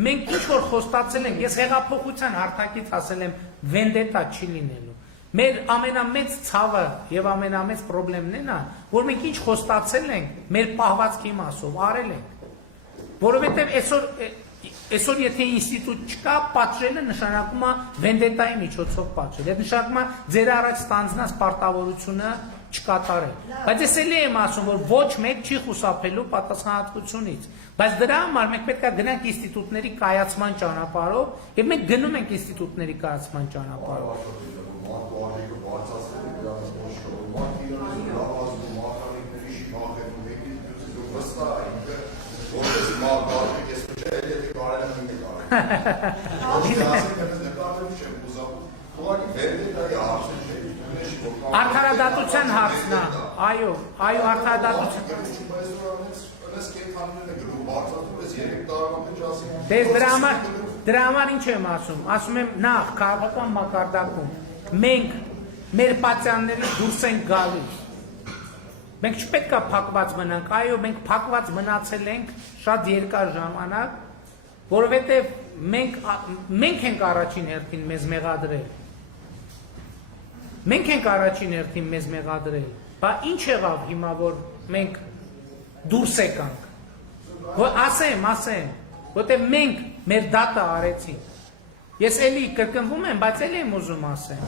Մենք ինչ որ խոստացել ենք, ես հեղափոխության հարթակից ասել եմ, վենդետա չի լինելու։ Մեր ամենամեծ ցավը եւ ամենամեծ խնդիրն է նա, որ մենք ինչ խոստացել ենք, մեր պահվածքի մասով արել ենք։ Որովհետեւ այսօր եթե ինստիտուտ չկա, պատժելը նշանակում է վենդետայի միջոցով պատժել։ Այդ նշանակում է ձեր առաջ ստանձնած պարտավորությունը չկատարել։ Բայց ես էլի եմ ասում, որ ոչ մեկ չի խուսափելու պատասխանատվությունից։ Բայց դրա համար մենք պետք է գնանք ինստիտուտների կայացման ճանապարհով եւ մենք գնում ենք ինստիտուտների կայացման ճանապարհով։ Արդարադատության հարցն է, այո, արդարադատություն։ Դες դրա համար ինչ եմ ասում եմ նախ քաղաքական մակարդակում մենք մեր պատյաններից դուրս ենք գալիս։ Մենք չպետք է փակված մնանք, այո, մենք փակված մնացել ենք շատ երկար ժամանակ, որովհետև մենք ենք առաջին հերթին մեզ մեղադրել։ Մենք ենք առաջին հերթին մեզ մեղադրել, բա ինչ եղավ հիմա, որ մենք դուրս եկանք։ Ասեմ, որտեղ մենք մեր դատը արեցինք։ Ես էլի կրկնվում եմ, բայց էլի եմ ուզում ասեմ։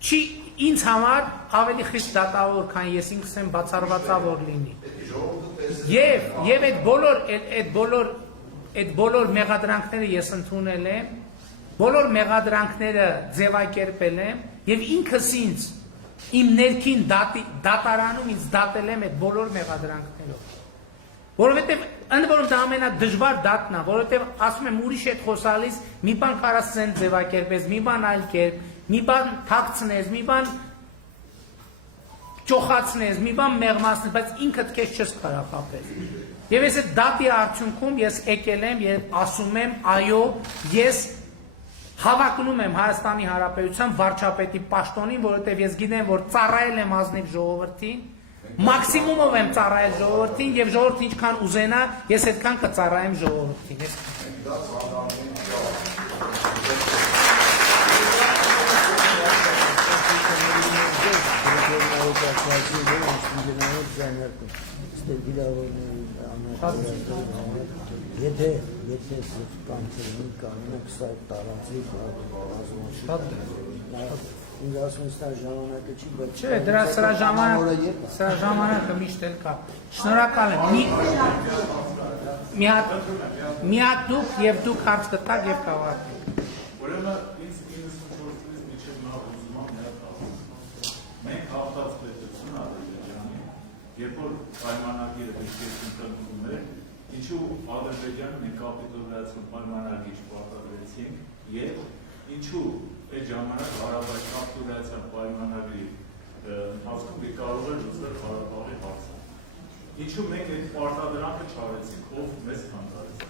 Չի ինձ համար ավելի խիստ դատավոր, քան ես ինքս եմ բացառվածավոր լինի։ Եվ այդ բոլոր մեղադրանքները ես ընդունել եմ, բոլոր մեղադրանքները ձևակերպել եմ եւ ինքս ինձ իմ ներքին դատարանում ինձ դատել եմ այդ բոլոր մեղադրանքներով։ Որովհետեւ ընդ որում դա ամենադժվար դատն է, որովհետեւ ասում եմ ուրիշ հետ խոսալիս մի բան կարաս ցեն ձևակերպես, մի բան այլ կերպ, մի բան թաքցնես, մի բան ճոխացնես, մի բան մեղմացնես, բայց ինքդ քեզ չես կարող խաբել։ Եվ ես այդ դատի արդյունքում ես եկել եմ եւ ասում եմ, այո, ես հավակնում եմ Հայաստանի Հանրապետության վարչապետի պաշտոնին, որովհետև ես գիտեմ, որ ծառայել եմ ազնիվ ժողովրդին, մաքսիմումով եմ ծառայել ժողովրդին եւ ժողովուրդը ինչքան ուզենա, ես այդքան կծառայեմ ժողովրդին։ Եթե կանցերին կանոնը կսայք տարածի ինձ ասում ես դա ժամանակը չի, բայց չէ, դրա սրա ժամանակը միշտ էլ կա։ Շնորհակալ եմ։ Մի հատ դուք եւ դուք հարց կտաք եւ կավարտենք։ Ուրեմն ինձ 94-ից մինչև նա ուզում եմ ներկայացնել։ Մենք հաղթած պետություն Ադրբեջանի, երբ որ պայմանագիրը դեպքում էր, ինչու Ադրբեջանը մենք կապիտուլյացիոն պայմանագիր պարտադրեցինք եւ ինչու այդ ժամանակ Ղարաբաղի կապիտուլյացիոն պայմանագրի ընթացքում դե կարող էր լուծվել Ղարաբաղի հարցը։ Ինչու մենք այդ պարտադրանքը չարեցինք, ով մեզ հանդարեց։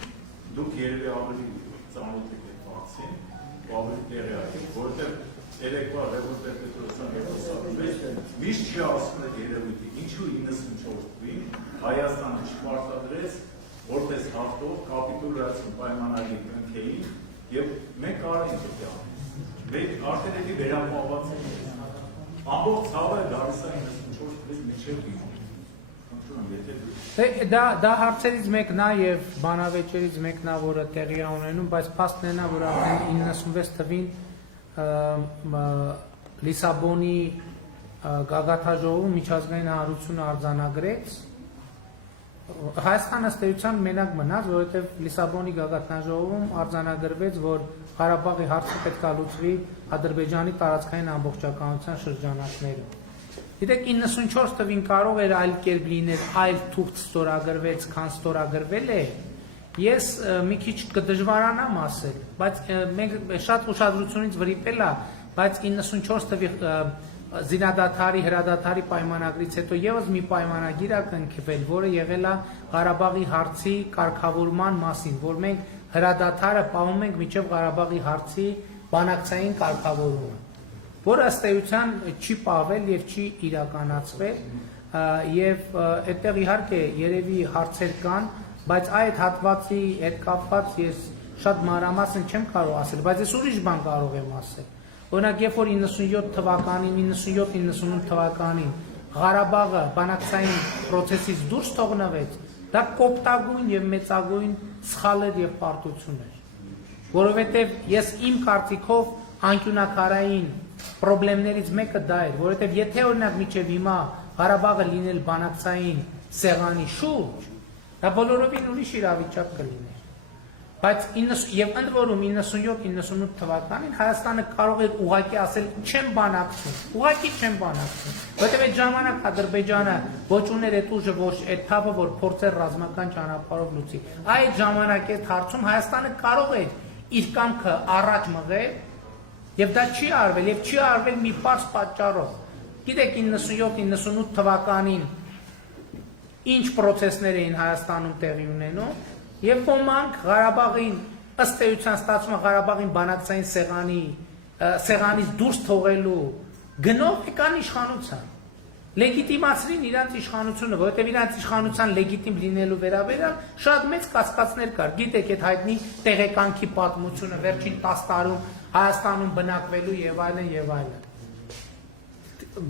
Դուք երևի ավելի ծանոթ եք այդ հարցին, ավելի տեղյակ եք, որովհետեւ երեկվա Լևոն Տեր-Պետրոսյանը խոսում էր, միշտ չի ասում այդ երևույթը, ինչու 94 թվականին Հայաստանը չպարտադրեց որպես հաղթող կապիտուլյացիոն պայմանագիր կնքեին եւ մենք արեցինք դա։ Մենք արդեն էլի վերապահված ենք։ Ամբողջ ցավը գալիս է 94 թվականից մինչև հիմա։ Դա հարցերից մեկն է եւ բանավեճերից մեկն է, որը տեղի է ունենում, բայց փաստն է, որ արդեն 96 թվին Լիսաբոնի գագաթաժողովում միջազգային հանրությունը արձանագրեց Հայաստանը ըստ էության մենակ մնաց, որովհետև Լիսաբոնի գագաթնաժողովում արձանագրվեց, որ Ղարաբաղի հարցը պետք է լուծվի Ադրբեջանի տարածքային ամբողջականության շրջանակներում։ Գիտեք, 94 թվին կարող էր այլ կերպ լինել, այլ թուղթ ստորագրվեց, քան ստորագրվել է։ Ես մի քիչ կդժվարանամ ասել, բայց մենք շատ ուշադրությունից վրիպել է, բայց 94 թվի զինադադարի հրադադարի պայմանագրից հետո եւս մի պայմանագիր է կնքվել, որը եղել է Ղարաբաղի հարցի կարգավորման մասին, որ մենք հրադադարը պահում ենք մինչև Ղարաբաղի հարցի բանակցային կարգավորումը, որը ըստ էության չի պահվել եւ չի իրականացվել, եւ այդտեղ իհարկե երևի հարցեր կան, բայց այդ հատվածի հետ կապված ես շատ մանրամասն չեմ կարող ասել, բայց ես ուրիշ բան կարող եմ ասել։ Օրինակ, երբ որ 97 թվականին, 97-98 թվականին Ղարաբաղը բանակցային process-ից դուրս թողնվեց, դա կոպտագույն եւ մեծագույն սխալ էր եւ պարտություն էր։ Որովհետեւ ես իմ կարծիքով անկյունակարային խնդիրներից մեկը դա էր, որովհետեւ եթե օրինակ միջև հիմա Ղարաբաղը լինել բանակցային սեղանի շուրջ, դա բոլորովին ուրիշ իրավիճակ կլիներ։ Բայց եւ ընդ որում 97-98 թվականին Հայաստանը կարող էր ուղղակի ասել չեմ բանակցում, ուղղակի չեմ բանակցում, որովհետեւ այդ ժամանակ Ադրբեջանը ոչ ուներ այդ ուժը, ոչ այդ թափը, որ փորձեր ռազմական ճանապարհով լուծի։ Այդ ժամանակ այդ հարցում Հայաստանը կարող էր իր կամքը առաջ մղել Եվ դա չի արվել, եւ չի արվել մի պարզ պատճառով։ Գիտեք 97-98 թվականին ինչ process-ներ էին Հայաստանում տեղի ունենում, եւ ոմանք Ղարաբաղին ըստ էության ստացվում է Ղարաբաղին բանակցային սեղանից դուրս թողելու գնով եկան իշխանության։ Լեգիտիմացրին իրանց իշխանությունը, որովհետև իրանց իշխանության լեգիտիմ լինելու վերաբերյալ շատ մեծ կասկածներ կար։ Գիտեք, այդ հայտնի տեղեկանքի պատմությունը վերջին 10 տարում Հայաստանում բնակվելու եւ այլն եւ այլն։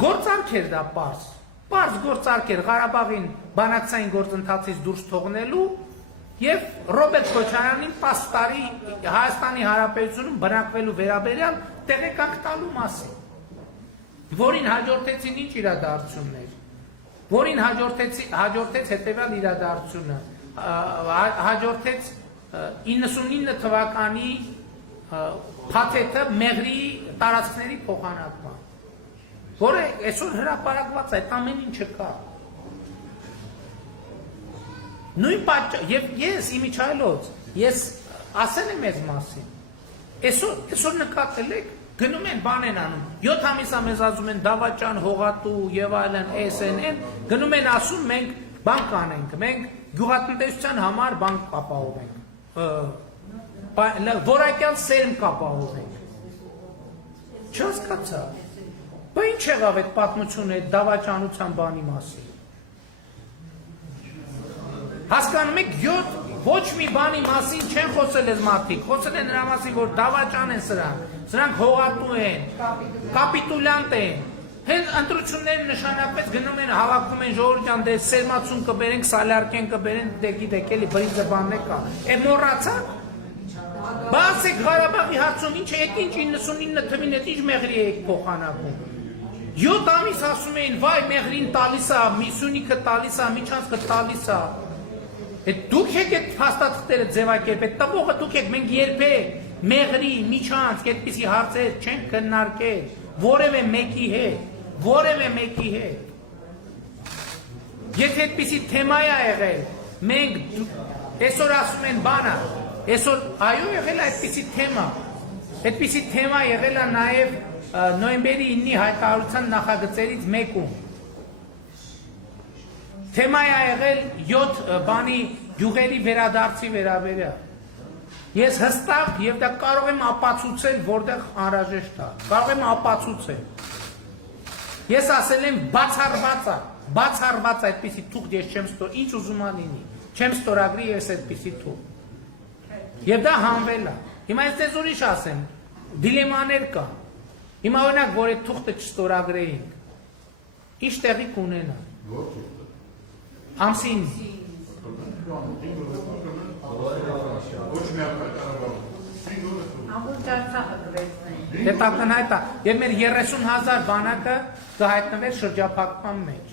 Գործարք էր դա պարզ գործարք էր Ղարաբաղին բանակցային գործընթացից դուրս թողնելու եւ Ռոբերտ Քոչարյանին 10 տարի Հայաստանի Հանրապետությունում բնակվելու վերաբերյալ տեղեկանք տալու մասին։ Որին հաջորդեցին ինչ իրադարձություններ, որին հաջորդեց հետևյալ իրադարձությունը, հաջորդեց 99 թվականի փաթեթը Մեղրի տարածքների փոխանակման, որը այսօր հրապարակված է, այդ ամեն ինչը կա։ Նույն պատճառ, եւ ես իմիջայլոց, ես ասել եմ այս մասին, այսօր նկատել եք, գնում են բան են անում, 7 ամիս մեզ ասում են դավաճան, հողատու եւ այլն, SNN, գնում են ասում մենք բան կանենք, մենք գյուղատնտեսության համար բան կապահովենք, որակյալ սերմ կապահովենք։ Չհասկացա։ Բա ինչ եղավ այդ պատմությունը այդ դավաճանության բանի մասին։ Հասկանում եք 7 ոչ մի բանի մասին չեն խոսել այս մարդիկ, խոսել են նրա մասին, որ դավաճան են սրանք հողատու են, կապիտուլյանտ են, հենց ընտրությունները նշանակվեց գնում են հավաքում են ժողովրդյան դե սերմացում կբերենք, սալարկեն կբերեն, դե գիտեք էլի բրիզը բաններ կա, է մոռացաք, բացեք Ղարաբաղի հարցում ինչ է, այդ ինչ 99 թվին այդ ինչ Մեղրի եք փոխանակում, 7 ամիս ասում էին վայ Մեղրին տալիս է, Սյունիքը տալիս է, Միջանցքը տալիս է, դուք եք այդ փաստաթղթերը ձևակերպ, այդ տվողը դուք եք, մենք երբեք Մեղրի, Միջանցք, այդպիսի հարցեր չենք քննարկել, որևէ մեկի հետ։ Եթե այդպիսի թեմա է եղել, մենք այսօր ասում են բանը, այսօր այո եղել է այդպիսի թեմա եղել է նաև նոյեմբերի 9-ի հայտարարության նախագծերից մեկում։ Թեմա է եղել 7 բանի գյուղերի վերադարձի վերաբերյալ։ Ես հստակ եւ դա կարող եմ ապացուցել, որտեղ անհրաժեշտ է։ Կարող եմ ապացուցել։ Ես ասել եմ բացառված այդպիսի թուղթ ես չեմ ստոր, ինչ ուզում ա լինի։ Չեմ ստորագրի ես այդպիսի թուղթ։ Եվ դա հանվել է։ Հիմա ես դες ուրիշ ասեմ, դիլեմաներ կա։ Հիմա օրինակ, որ այդ թուղթը չստորագրեինք, ինչ տեղի կունենա։ Ամսին։ Հետաքննայտ է, եւ մեր 30,000 բանակը կհայտնվեր շրջափակման մեջ։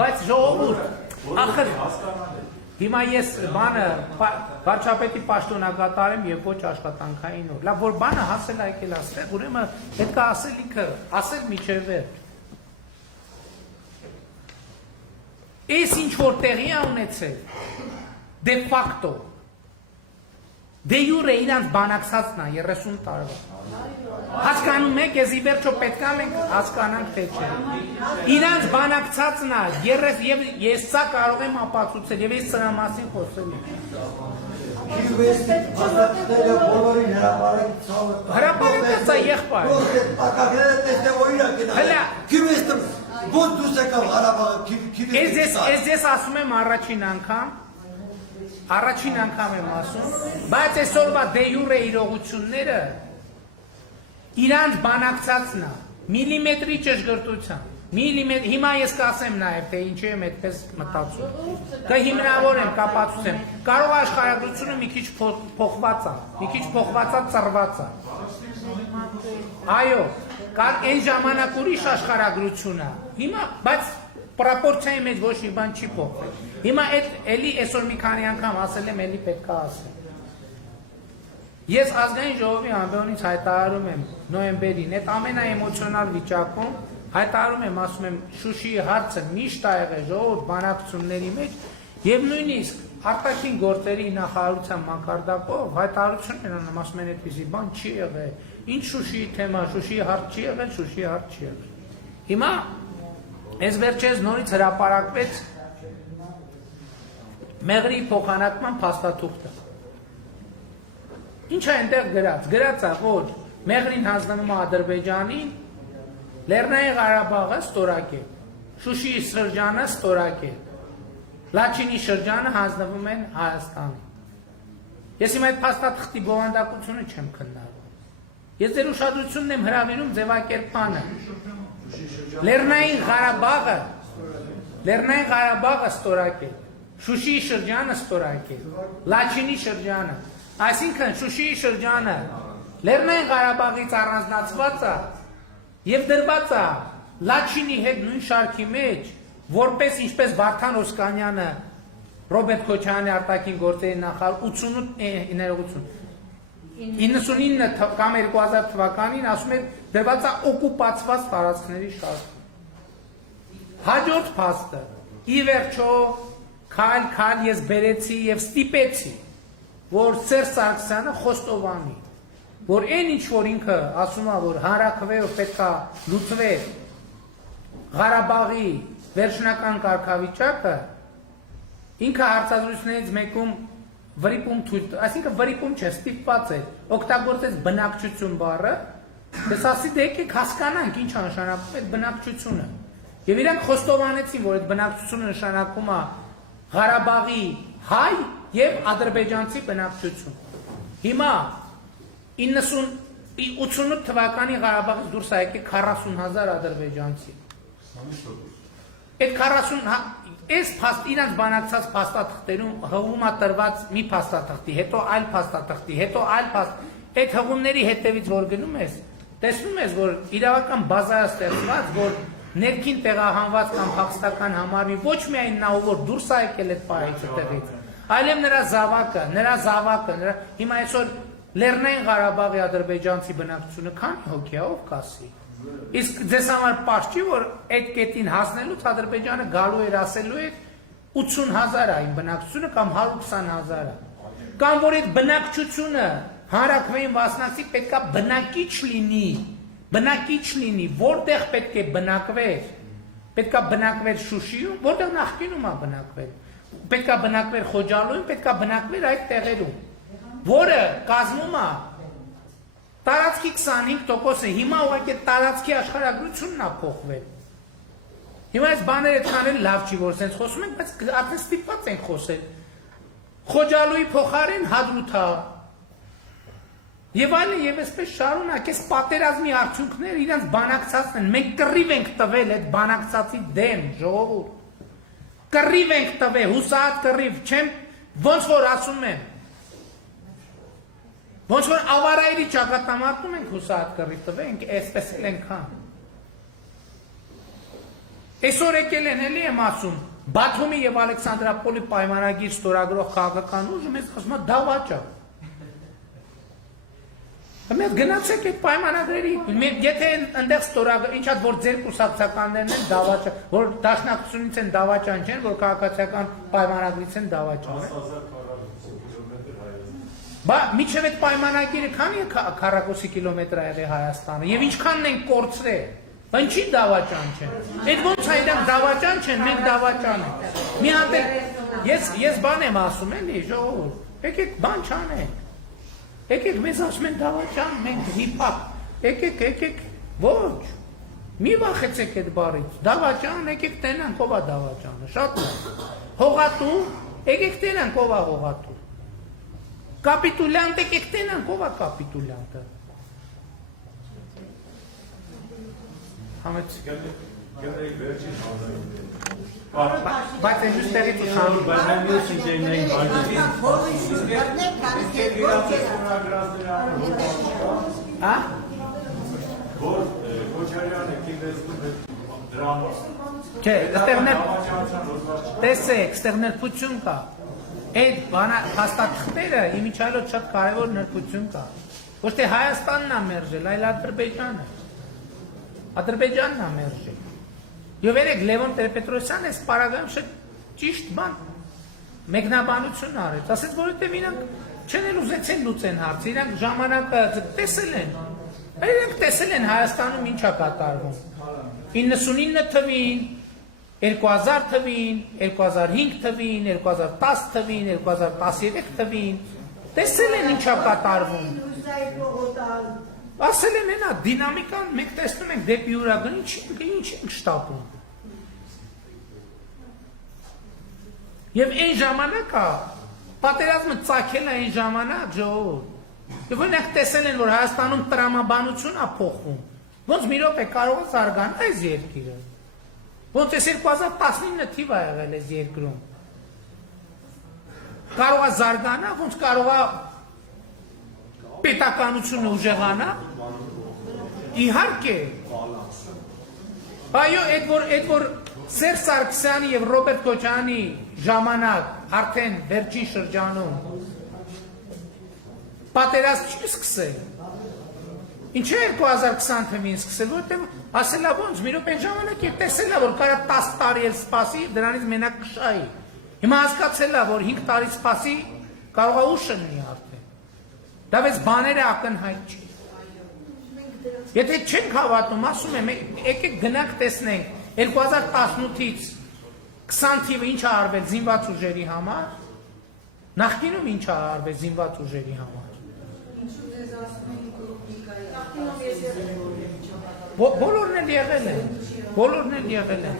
Բայց ժողովուրդ, ախր հիմա ես բանը վարչապետի պաշտոնակատար եմ եւ ոչ աշխատանքային օր։ Լավ, որ բանը հասել է եկել ասել, ուրեմն պետք է ասելիքը ասել միջև վերջ։ Էս ինչ որ տեղի է ունեցել, դե ֆակտո, դե յուրե իրանց բանակցածն է 30 տարվա։ Հասկանում եք, ես ի վերջո պետք է մենք հասկանանք թե չէ։ Իրանց բանակցածն է, եւ ես սա կարող եմ ապացուցել, եւ ես սրա մասին խոսել եմ։ Հրապարակած է եղբայր։ Ես ասում եմ առաջին անգամ եմ ասում, բայց այսօրվա դե յուրե իրողությունները իրանց բանակցածն է, միլիմետրի ճշգրտությամբ, հիմա ես կասեմ նաև, թե ինչի եմ այդպես մտածում, կհիմնավորեմ, կապացուցեմ, կարող աշխարհագրությունը մի քիչ փոխված է, մի քիչ փոխված է, ծռված է, այո, այն ժամանակ ուրիշ աշխարհագրություն է, հիմա, բայց պրոպորցիայի մեջ ոչ մի բան չի փոխվել, հիմա էլի այսօր մի քանի անգամ ասել եմ, էլի պետք է ասեմ, ես ազգային ժողովի ամբիոնից հայտարարում եմ նոյեմբերին, այդ ամենաէմոցիոնալ վիճակում հայտարարում եմ, ասում եմ, Շուշիի հարցը միշտ ա եղել ժողովուրդ բանակցությունների մեջ եւ նույնիսկ արտաքին գործերի նախարարության մակարդակով հայտարարություններ անում, ասում են, այդպիսի բան չի եղել, ինչ Շուշիի թեմա, Շուշիի հարց չի եղել, Շուշիի հարց չի եղել։ Հիմա այս վերջերս նորից հրապարակվեց Մեղրի փոխանակման փաստաթուղթը։ Ինչ է այնտեղ գրած։ Գրած է, որ Մեղրին հանձնվում է Ադրբեջանին, Լեռնային Ղարաբաղը ստորակել, Շուշիի շրջանը ստորակել, Լաչինի շրջանը հանձնվում են Հայաստանին։ Ես հիմա այդ փաստաթղթի բովանդակությունը չեմ քննարկում։ Ես ձեր ուշադրությունն եմ հրավիրում ձևակերպմանը։ Լեռնային Ղարաբաղը ստորակել, Շուշիի շրջանը ստորակել, Լաչինի շրջանը, այսինքն Շուշիի շրջանը Լեռնային Ղարաբաղից առանձնացված է եւ դրված է Լաչինի հետ նույն շարքի մեջ, որպես ինչպես Վարդան Օսկանյանը, Ռոբերտ Քոչարյանի արտաքին գործերի նախարար 99 կամ 2000 թվականին ասում է դրված է օկուպացված տարածքների շարքում։ Հաջորդ փաստը ի վերջո քայլ ես բերեցի եւ ստիպեցի, որ Սերժ Սարգսյանը խոստովանի, որ այն ինչ որ ինքը ասում է, որ հանրաքվեով պետքա լուծվի Ղարաբաղի վերջնական կարգավիճակը, ինքը հարցազրույցներից մեկում վրիպում թույլ, այսինքն վրիպում չէ, ստիպված է, օգտագործեց բնակչություն բառը, դες ասի դե եկեք հասկանանք ինչ է նշանակում այդ բնակչությունը։ Եվ իրանք խոստովանեցին, որ այդ բնակչությունը նշանակում է Ղարաբաղի հայ եւ ադրբեջանցի բնակչություն։ Հիմա 88 թվականի Ղարաբաղից դուրս է եկել 40,000 ադրբեջանցի։ Այդ 40 իրանց բանակցած փաստաթղթերում հղում է տրված մի փաստաթղթի, հետո այլ փաստաթղթի, հետո այլ այդ հղումների հետևից որ գնում ես, տեսնում ես, որ իրավական բազա է ստեղծված, որ ներքին տեղահանված կամ փախստական համարվի ոչ միայն նա, որ դուրս է եկել այդ պահից այդտեղից, այլև նրա զավակը, հիմա այսօր Լեռնային Ղարաբաղի ադրբեջանցի բնակչությունը քանի հոգի է, ով կասի։ Իսկ ձեզ համար պարզ չի, որ այդ կետին հասնելուց Ադրբեջանը գալու էր ասելու էր 80,000 այն բնակչությունը կամ 120,000 է։ Կամ որ այդ բնակչությունը հանրաքվեին մասնակցի պետքա բնակիչ լինի, որտեղ պետք է բնակվեր, պետքա բնակվեր Շուշիում, որտեղ նախկինում է բնակվել, պետքա բնակվեր Խոջալույում, պետքա բնակվեր այդ տեղերում, որը կազմում է տարածքի 25%-ը, հիմա ուղղակի տարածքի աշխարհագրությունն է փոխվել։ Հիմա այս բաները այդքան լավ չի, որ sense խոսում ենք, բայց արդեն ստիպված ենք խոսել։ Խոջալույի փոխարեն Հադրութա։ Եվ այլն եւ այսպես շարունակ, այս պատերազմի արդյունքները իրանց բանակցածն են։ Մենք կռիվ ենք տվել այդ բանակցածի դեմ, ժողովուրդ։ Կռիվ ենք տվել, հուսահատ կռիվ, չեմ ոնց որ ասում եմ։ Ոնց որ ավարայրի ճակատամարտում ենք հուսահատ կռիվ տվել, այսպես էլ ենքան։ Այսօր եկել են էլի եմ ասում, Բաթումի եւ Ալեքսանդրապոլի պայմանագիր ստորագրող քաղաքական ուժը մեզ ասում է դավաճ է։ Մենք գնացեք այդ պայմանագրերի, եթե այնտեղ ստորագրել, ինչա որ ձեր կուսակցականներն են դավաճ, որ դաշնակցությունից են դավաճան չեն, որ քաղաքացիական պայմանագրից են դավաճան։ Բա միջև այդ պայմանագիրը քանի քառակուսի կիլոմետր է եղել Հայաստանը եւ ինչքանն են կորցրել։ Ինչի դավաճան չեն։ Այդ ոնց է իրանք դավաճան չեն, մենք դավաճան ենք։ Մի հատ ես բան եմ ասում էլի, ժողովուրդ։ Եկեք բան չանենք։ Եկեք մեզ ասում են դավաճան, մենք հիփապ։ Եկեք, ոչ։ Մի վախեցեք այդ բառից։ Դավաճան, եկեք տենանք ով է դավաճանը, շատ լավ։ Հողատու, եկեք տենանք ով է հողատու։ Կապիտուլյանտ եկեք տենանք ով է կապիտուլյանտը։ Համեց Գերեի վերջին բայց այն ուստեղից ուշանում բանալյուս ինժեներային Հա? որ Քոչարյանը կիվեստում է դրան Չէ, ստեղներ տեսեք, ստեղ նրբություն կա այդ փաստաթղթերը իմիջիայլոց շատ կարևոր նրբություն կա ոչ թե Հայաստանն է մերժել, այլ Ադրբեջանը Ադրբեջանն է մերժել։ Եվ երեք Լևոն Տեր-Պետրոսյանը այս պարագայում շատ ճիշտ բան մեկնաբանություն արեց, ասեց, որովհետև իրանք չեն էլ ուզեցին լուծեն հարցը, իրանք ժամանակը տեսել են, իրանք տեսել են Հայաստանում ինչ է կատարվում։ 99 թվին, 2000 թվին, 2005 թվին, 2010 թվին, 2013 թվին, տեսել են ինչ է կատարվում։ Ասել ենենա, դինամիկան մենք տեսնում ենք դեպի ուրագն, ինչ ենք շտապում։ Եվ այն ժամանակա, պատերազմը ծագել է այն ժամանակ ժողովուրդ։ Եվ օրինակ տեսել են, որ Հայաստանում տրամաբանություն է փոխվում։ Ոնց մի րոպե կարող է զարգանալ այս երկիրը։ Ոնց էս 2019 թիվ է եղել այս երկրում։ Կարող է զարգանալ, ոնց կարող է պետականությունը ուժեղանա։ Իհարկե։ Այո, այդ որ Սերժ Սարգսյանի եւ Ռոբերտ Քոչարյանի ժամանակ արդեն վերջին շրջանում պատերազմ չի սկսել։ Ինչու 2020 թվականին սկսել, որովհետեւ ասելա ոնց մի րոպե ժամանակ եւ տեսելա որ կարա 10 տարի էլ սպասի, դրանից մենակ կշայի։ Հիմա հասկացելա որ 5 տարի սպասի կարող է ուշ լինի արդեն։ Դա վեց բաները ակնհայտ չի։ Եթե չենք հավատում, ասում եմ, եկեք գնանք տեսնենք 2018-ից 20 թիվը ինչ է արվել զինված ուժերի համար, նախկինում ինչ է արվել զինված ուժերի համար։ Բոլորն էլ եղել են, բոլորն էլ եղել են։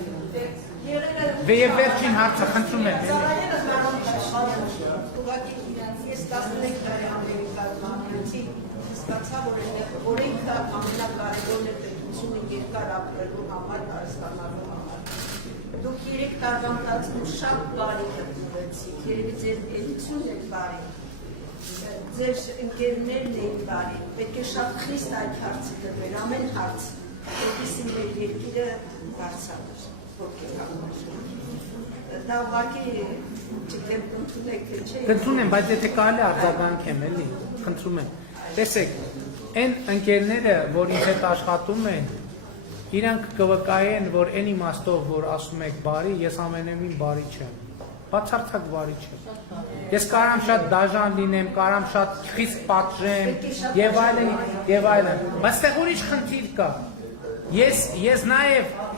Եվ վերջին հարցը խնդրում եմ։ Ես 15 տարի ամերիկացի ստացա, որ օրենքը ամենակարևորն է պետությունը երկար ապրելու համար, հարստանալու համար։ Դուք 3 տարվա ընթացքում շատ բարի գտնվեցիք, երևի ձեր էլիցյունն է բարի, ձեր ընկերներն էին բարի, պետք է շատ խիստ այդ հարցը դրվել, ամեն հարց, որպեսզի մեր երկիրը բարձրացներ, ովքեր կանգնեն։ Դա ուղղակի չգիտեմ ընդունեք թե չէ։ Կընդունեմ, բայց եթե կարելի արձագանքեմ, էլի, խնդրում եմ։ Տեսեք, այն ընկերները, որ ինձ հետ աշխատում են, իրանք կվկայեն, որ այն իմաստով, որ ասում եք բարի, ես ամենևին բարի չեմ։ Բացարձակ բարի չեմ։ Ես կարամ շատ դաժան լինեմ, կարամ շատ խիստ պատժեմ, եւ այլն, եւ այլն։ Բայց այդտեղ ուրիշ խնդիր կա։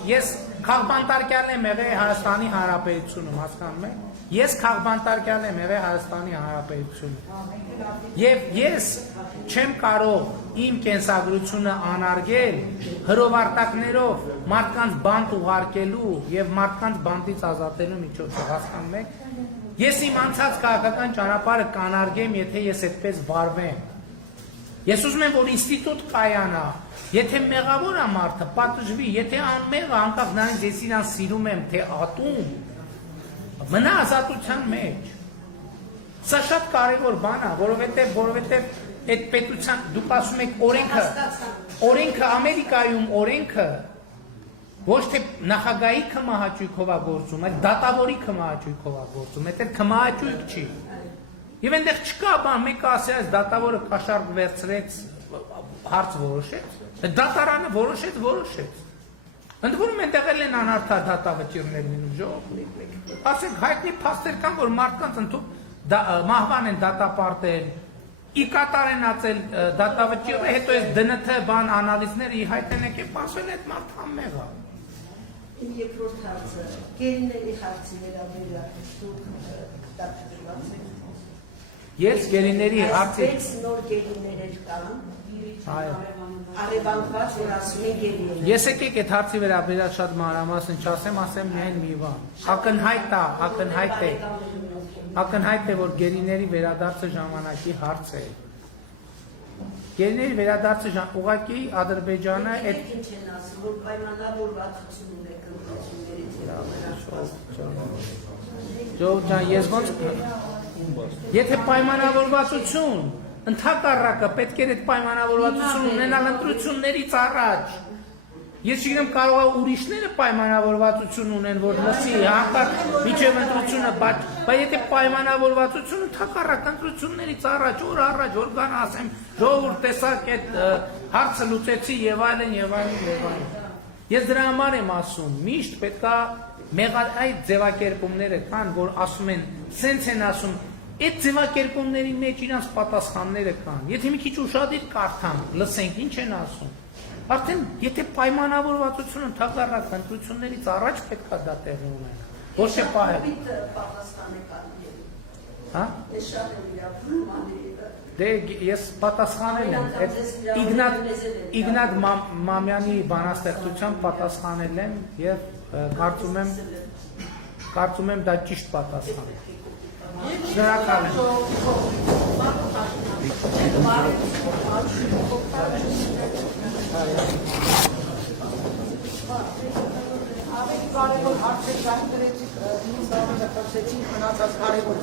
Ես քաղբանտարկյալ եմ եղել Հայաստանի Հանրապետությունում, հասկանում եք։ Ես քաղբանտարկյալ եմ եղել Հայաստանի Հանրապետությունում։ Եվ ես չեմ կարող իմ կենսագրությունը անարգել հրովարտակներով մարդկանց բանտ ուղարկելու եւ մարդկանց բանտից ազատելու միջոցով, հասկանում եք։ Ես իմ անցած քաղաքական ճանապարհը կանարգեմ, եթե ես այդպես վարվեմ։ Ես ուզում եմ, որ ինստիտուտ կայանա, եթե մեղավոր է մարդը, պատժվի, եթե անմեղ է, անկախ նրանից ես իրան սիրում եմ, թե ատում, մնա ազատության մեջ։ Սա շատ կարևոր բան է, որովհետև այդ պետության, դուք ասում եք օրենքը Ամերիկայում օրենքը ոչ թե նախագահի քմահաճույքով է գործում, այլ դատավորի քմահաճույքով է գործում, այդ քմահաճույք չի։ Եվ այնտեղ չկա բան, մեկը ասի, այս դատավորը կաշառք վերցրեց, հարց որոշեց, դատարանը որոշեց։ Ընդ որում այնտեղ էլ են անարդար դատավճիռներ լինում, ժողովուրդ։ Ասենք հայտնի փաստեր կան, որ մարդկանց մահվան են դատապարտել, ի կատար են ածել դատավճիռը, հետո այս ԴՆԹ բան անալիզները ի հայտ են եկել, ասել այդ մարդը անմեղ է։ Իմ երկրորդ հարցը, գերիների հարցի վերաբերյալ դուք դատավորված եք։ Ես գերիների հարցի 6 նոր գերիներ կան։ Այո։ Արևանքված, որ ասում են գերիներ։ Ես եկեք այդ հարցի վերաբերյալ շատ մանրամասն չասեմ, ասեմ միայն մի բան։ Ակնհայտ է, որ գերիների վերադարձը ժամանակի հարց է։ Գերիների վերադարձը ուղղակի Ադրբեջանը այդ ինչ են ասում, որ պայմանավորվածություն ունեք ընտրություններից Ժողովուրդ ջան, ես ոնց եթե պայմանավորվածություն, ընդհակառակը պետք է այդ պայմանավորվածություն ունենալ ընտրություններից առաջ։ Ես չգիտեմ կարող է ուրիշները պայմանավորվածություն ունեն, որ լսի հանկարծ միջև ընտրությունը, բայց եթե պայմանավորվածություն ընդհակառակ ընտրություններից առաջ, օր առաջ, որ գան ասեմ, ժողովուրդ տեսակ այդ հարցը լուծեցի եւ այլն եւ այլն եւ այլն։ Ես դրա համար եմ ասում, միշտ պետքա այդ ձևակերպումները կան, որ ասում են, սենց են ասում, այդ ձևակերպումների մեջ իրանց պատասխանները կան։ Եթե մի քիչ ուշադիր կարդանք, լսենք ինչ են ասում։ Արդեն եթե պայմանավորվածությունը թակարդակ ընտրություններից առաջ պետքա դա տեղի ունենա։ Ոչ թե պահել։ Հա? Դե ես պատասխանել եմ, այդ Իգնատ Մամյանի բանաստեղծությամբ պատասխանել եմ եւ կարծում եմ դա ճիշտ պատասխան է։ Շնորհակալ Ավելի կարևոր հարցեր կան դրեցիք, ինձ դառնը խոսեցին մնացած կարևոր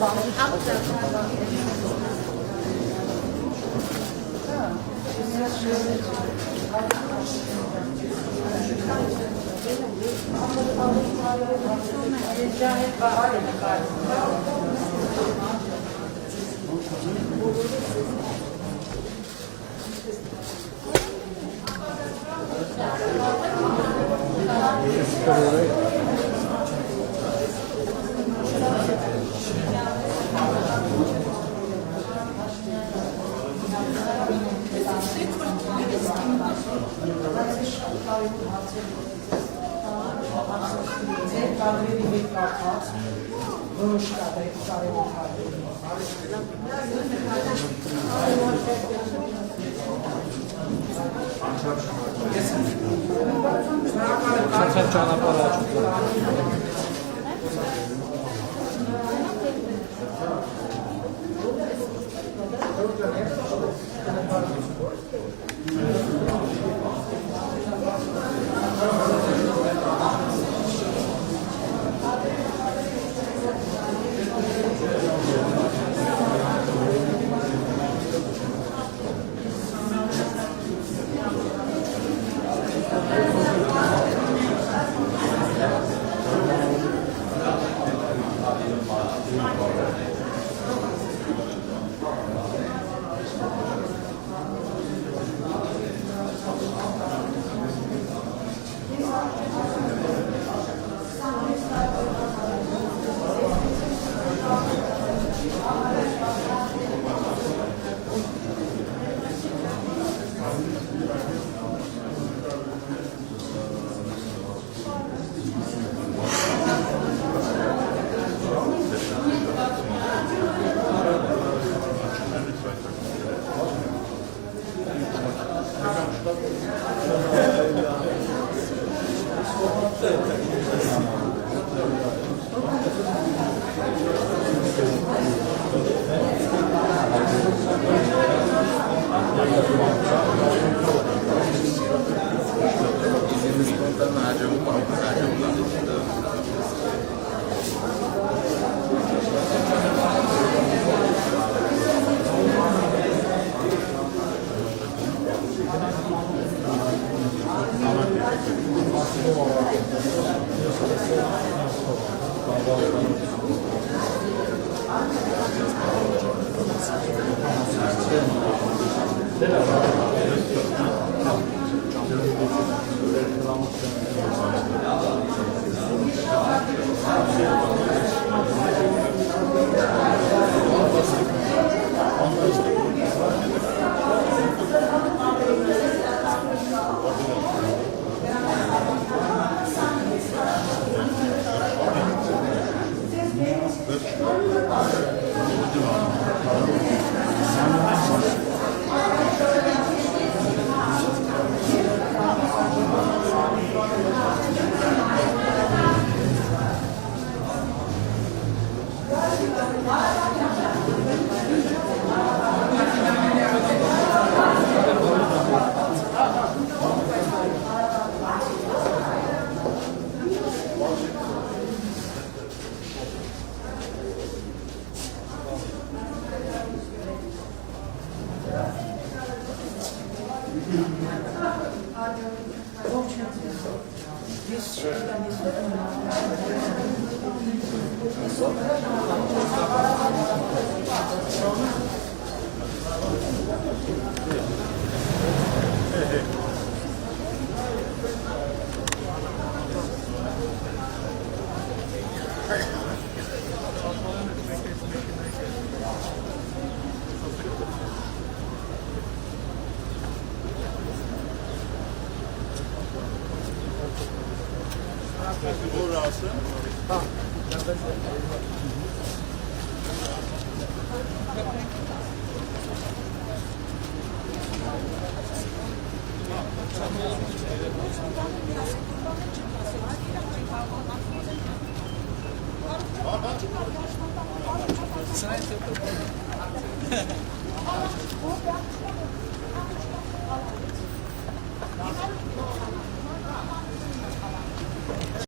Sen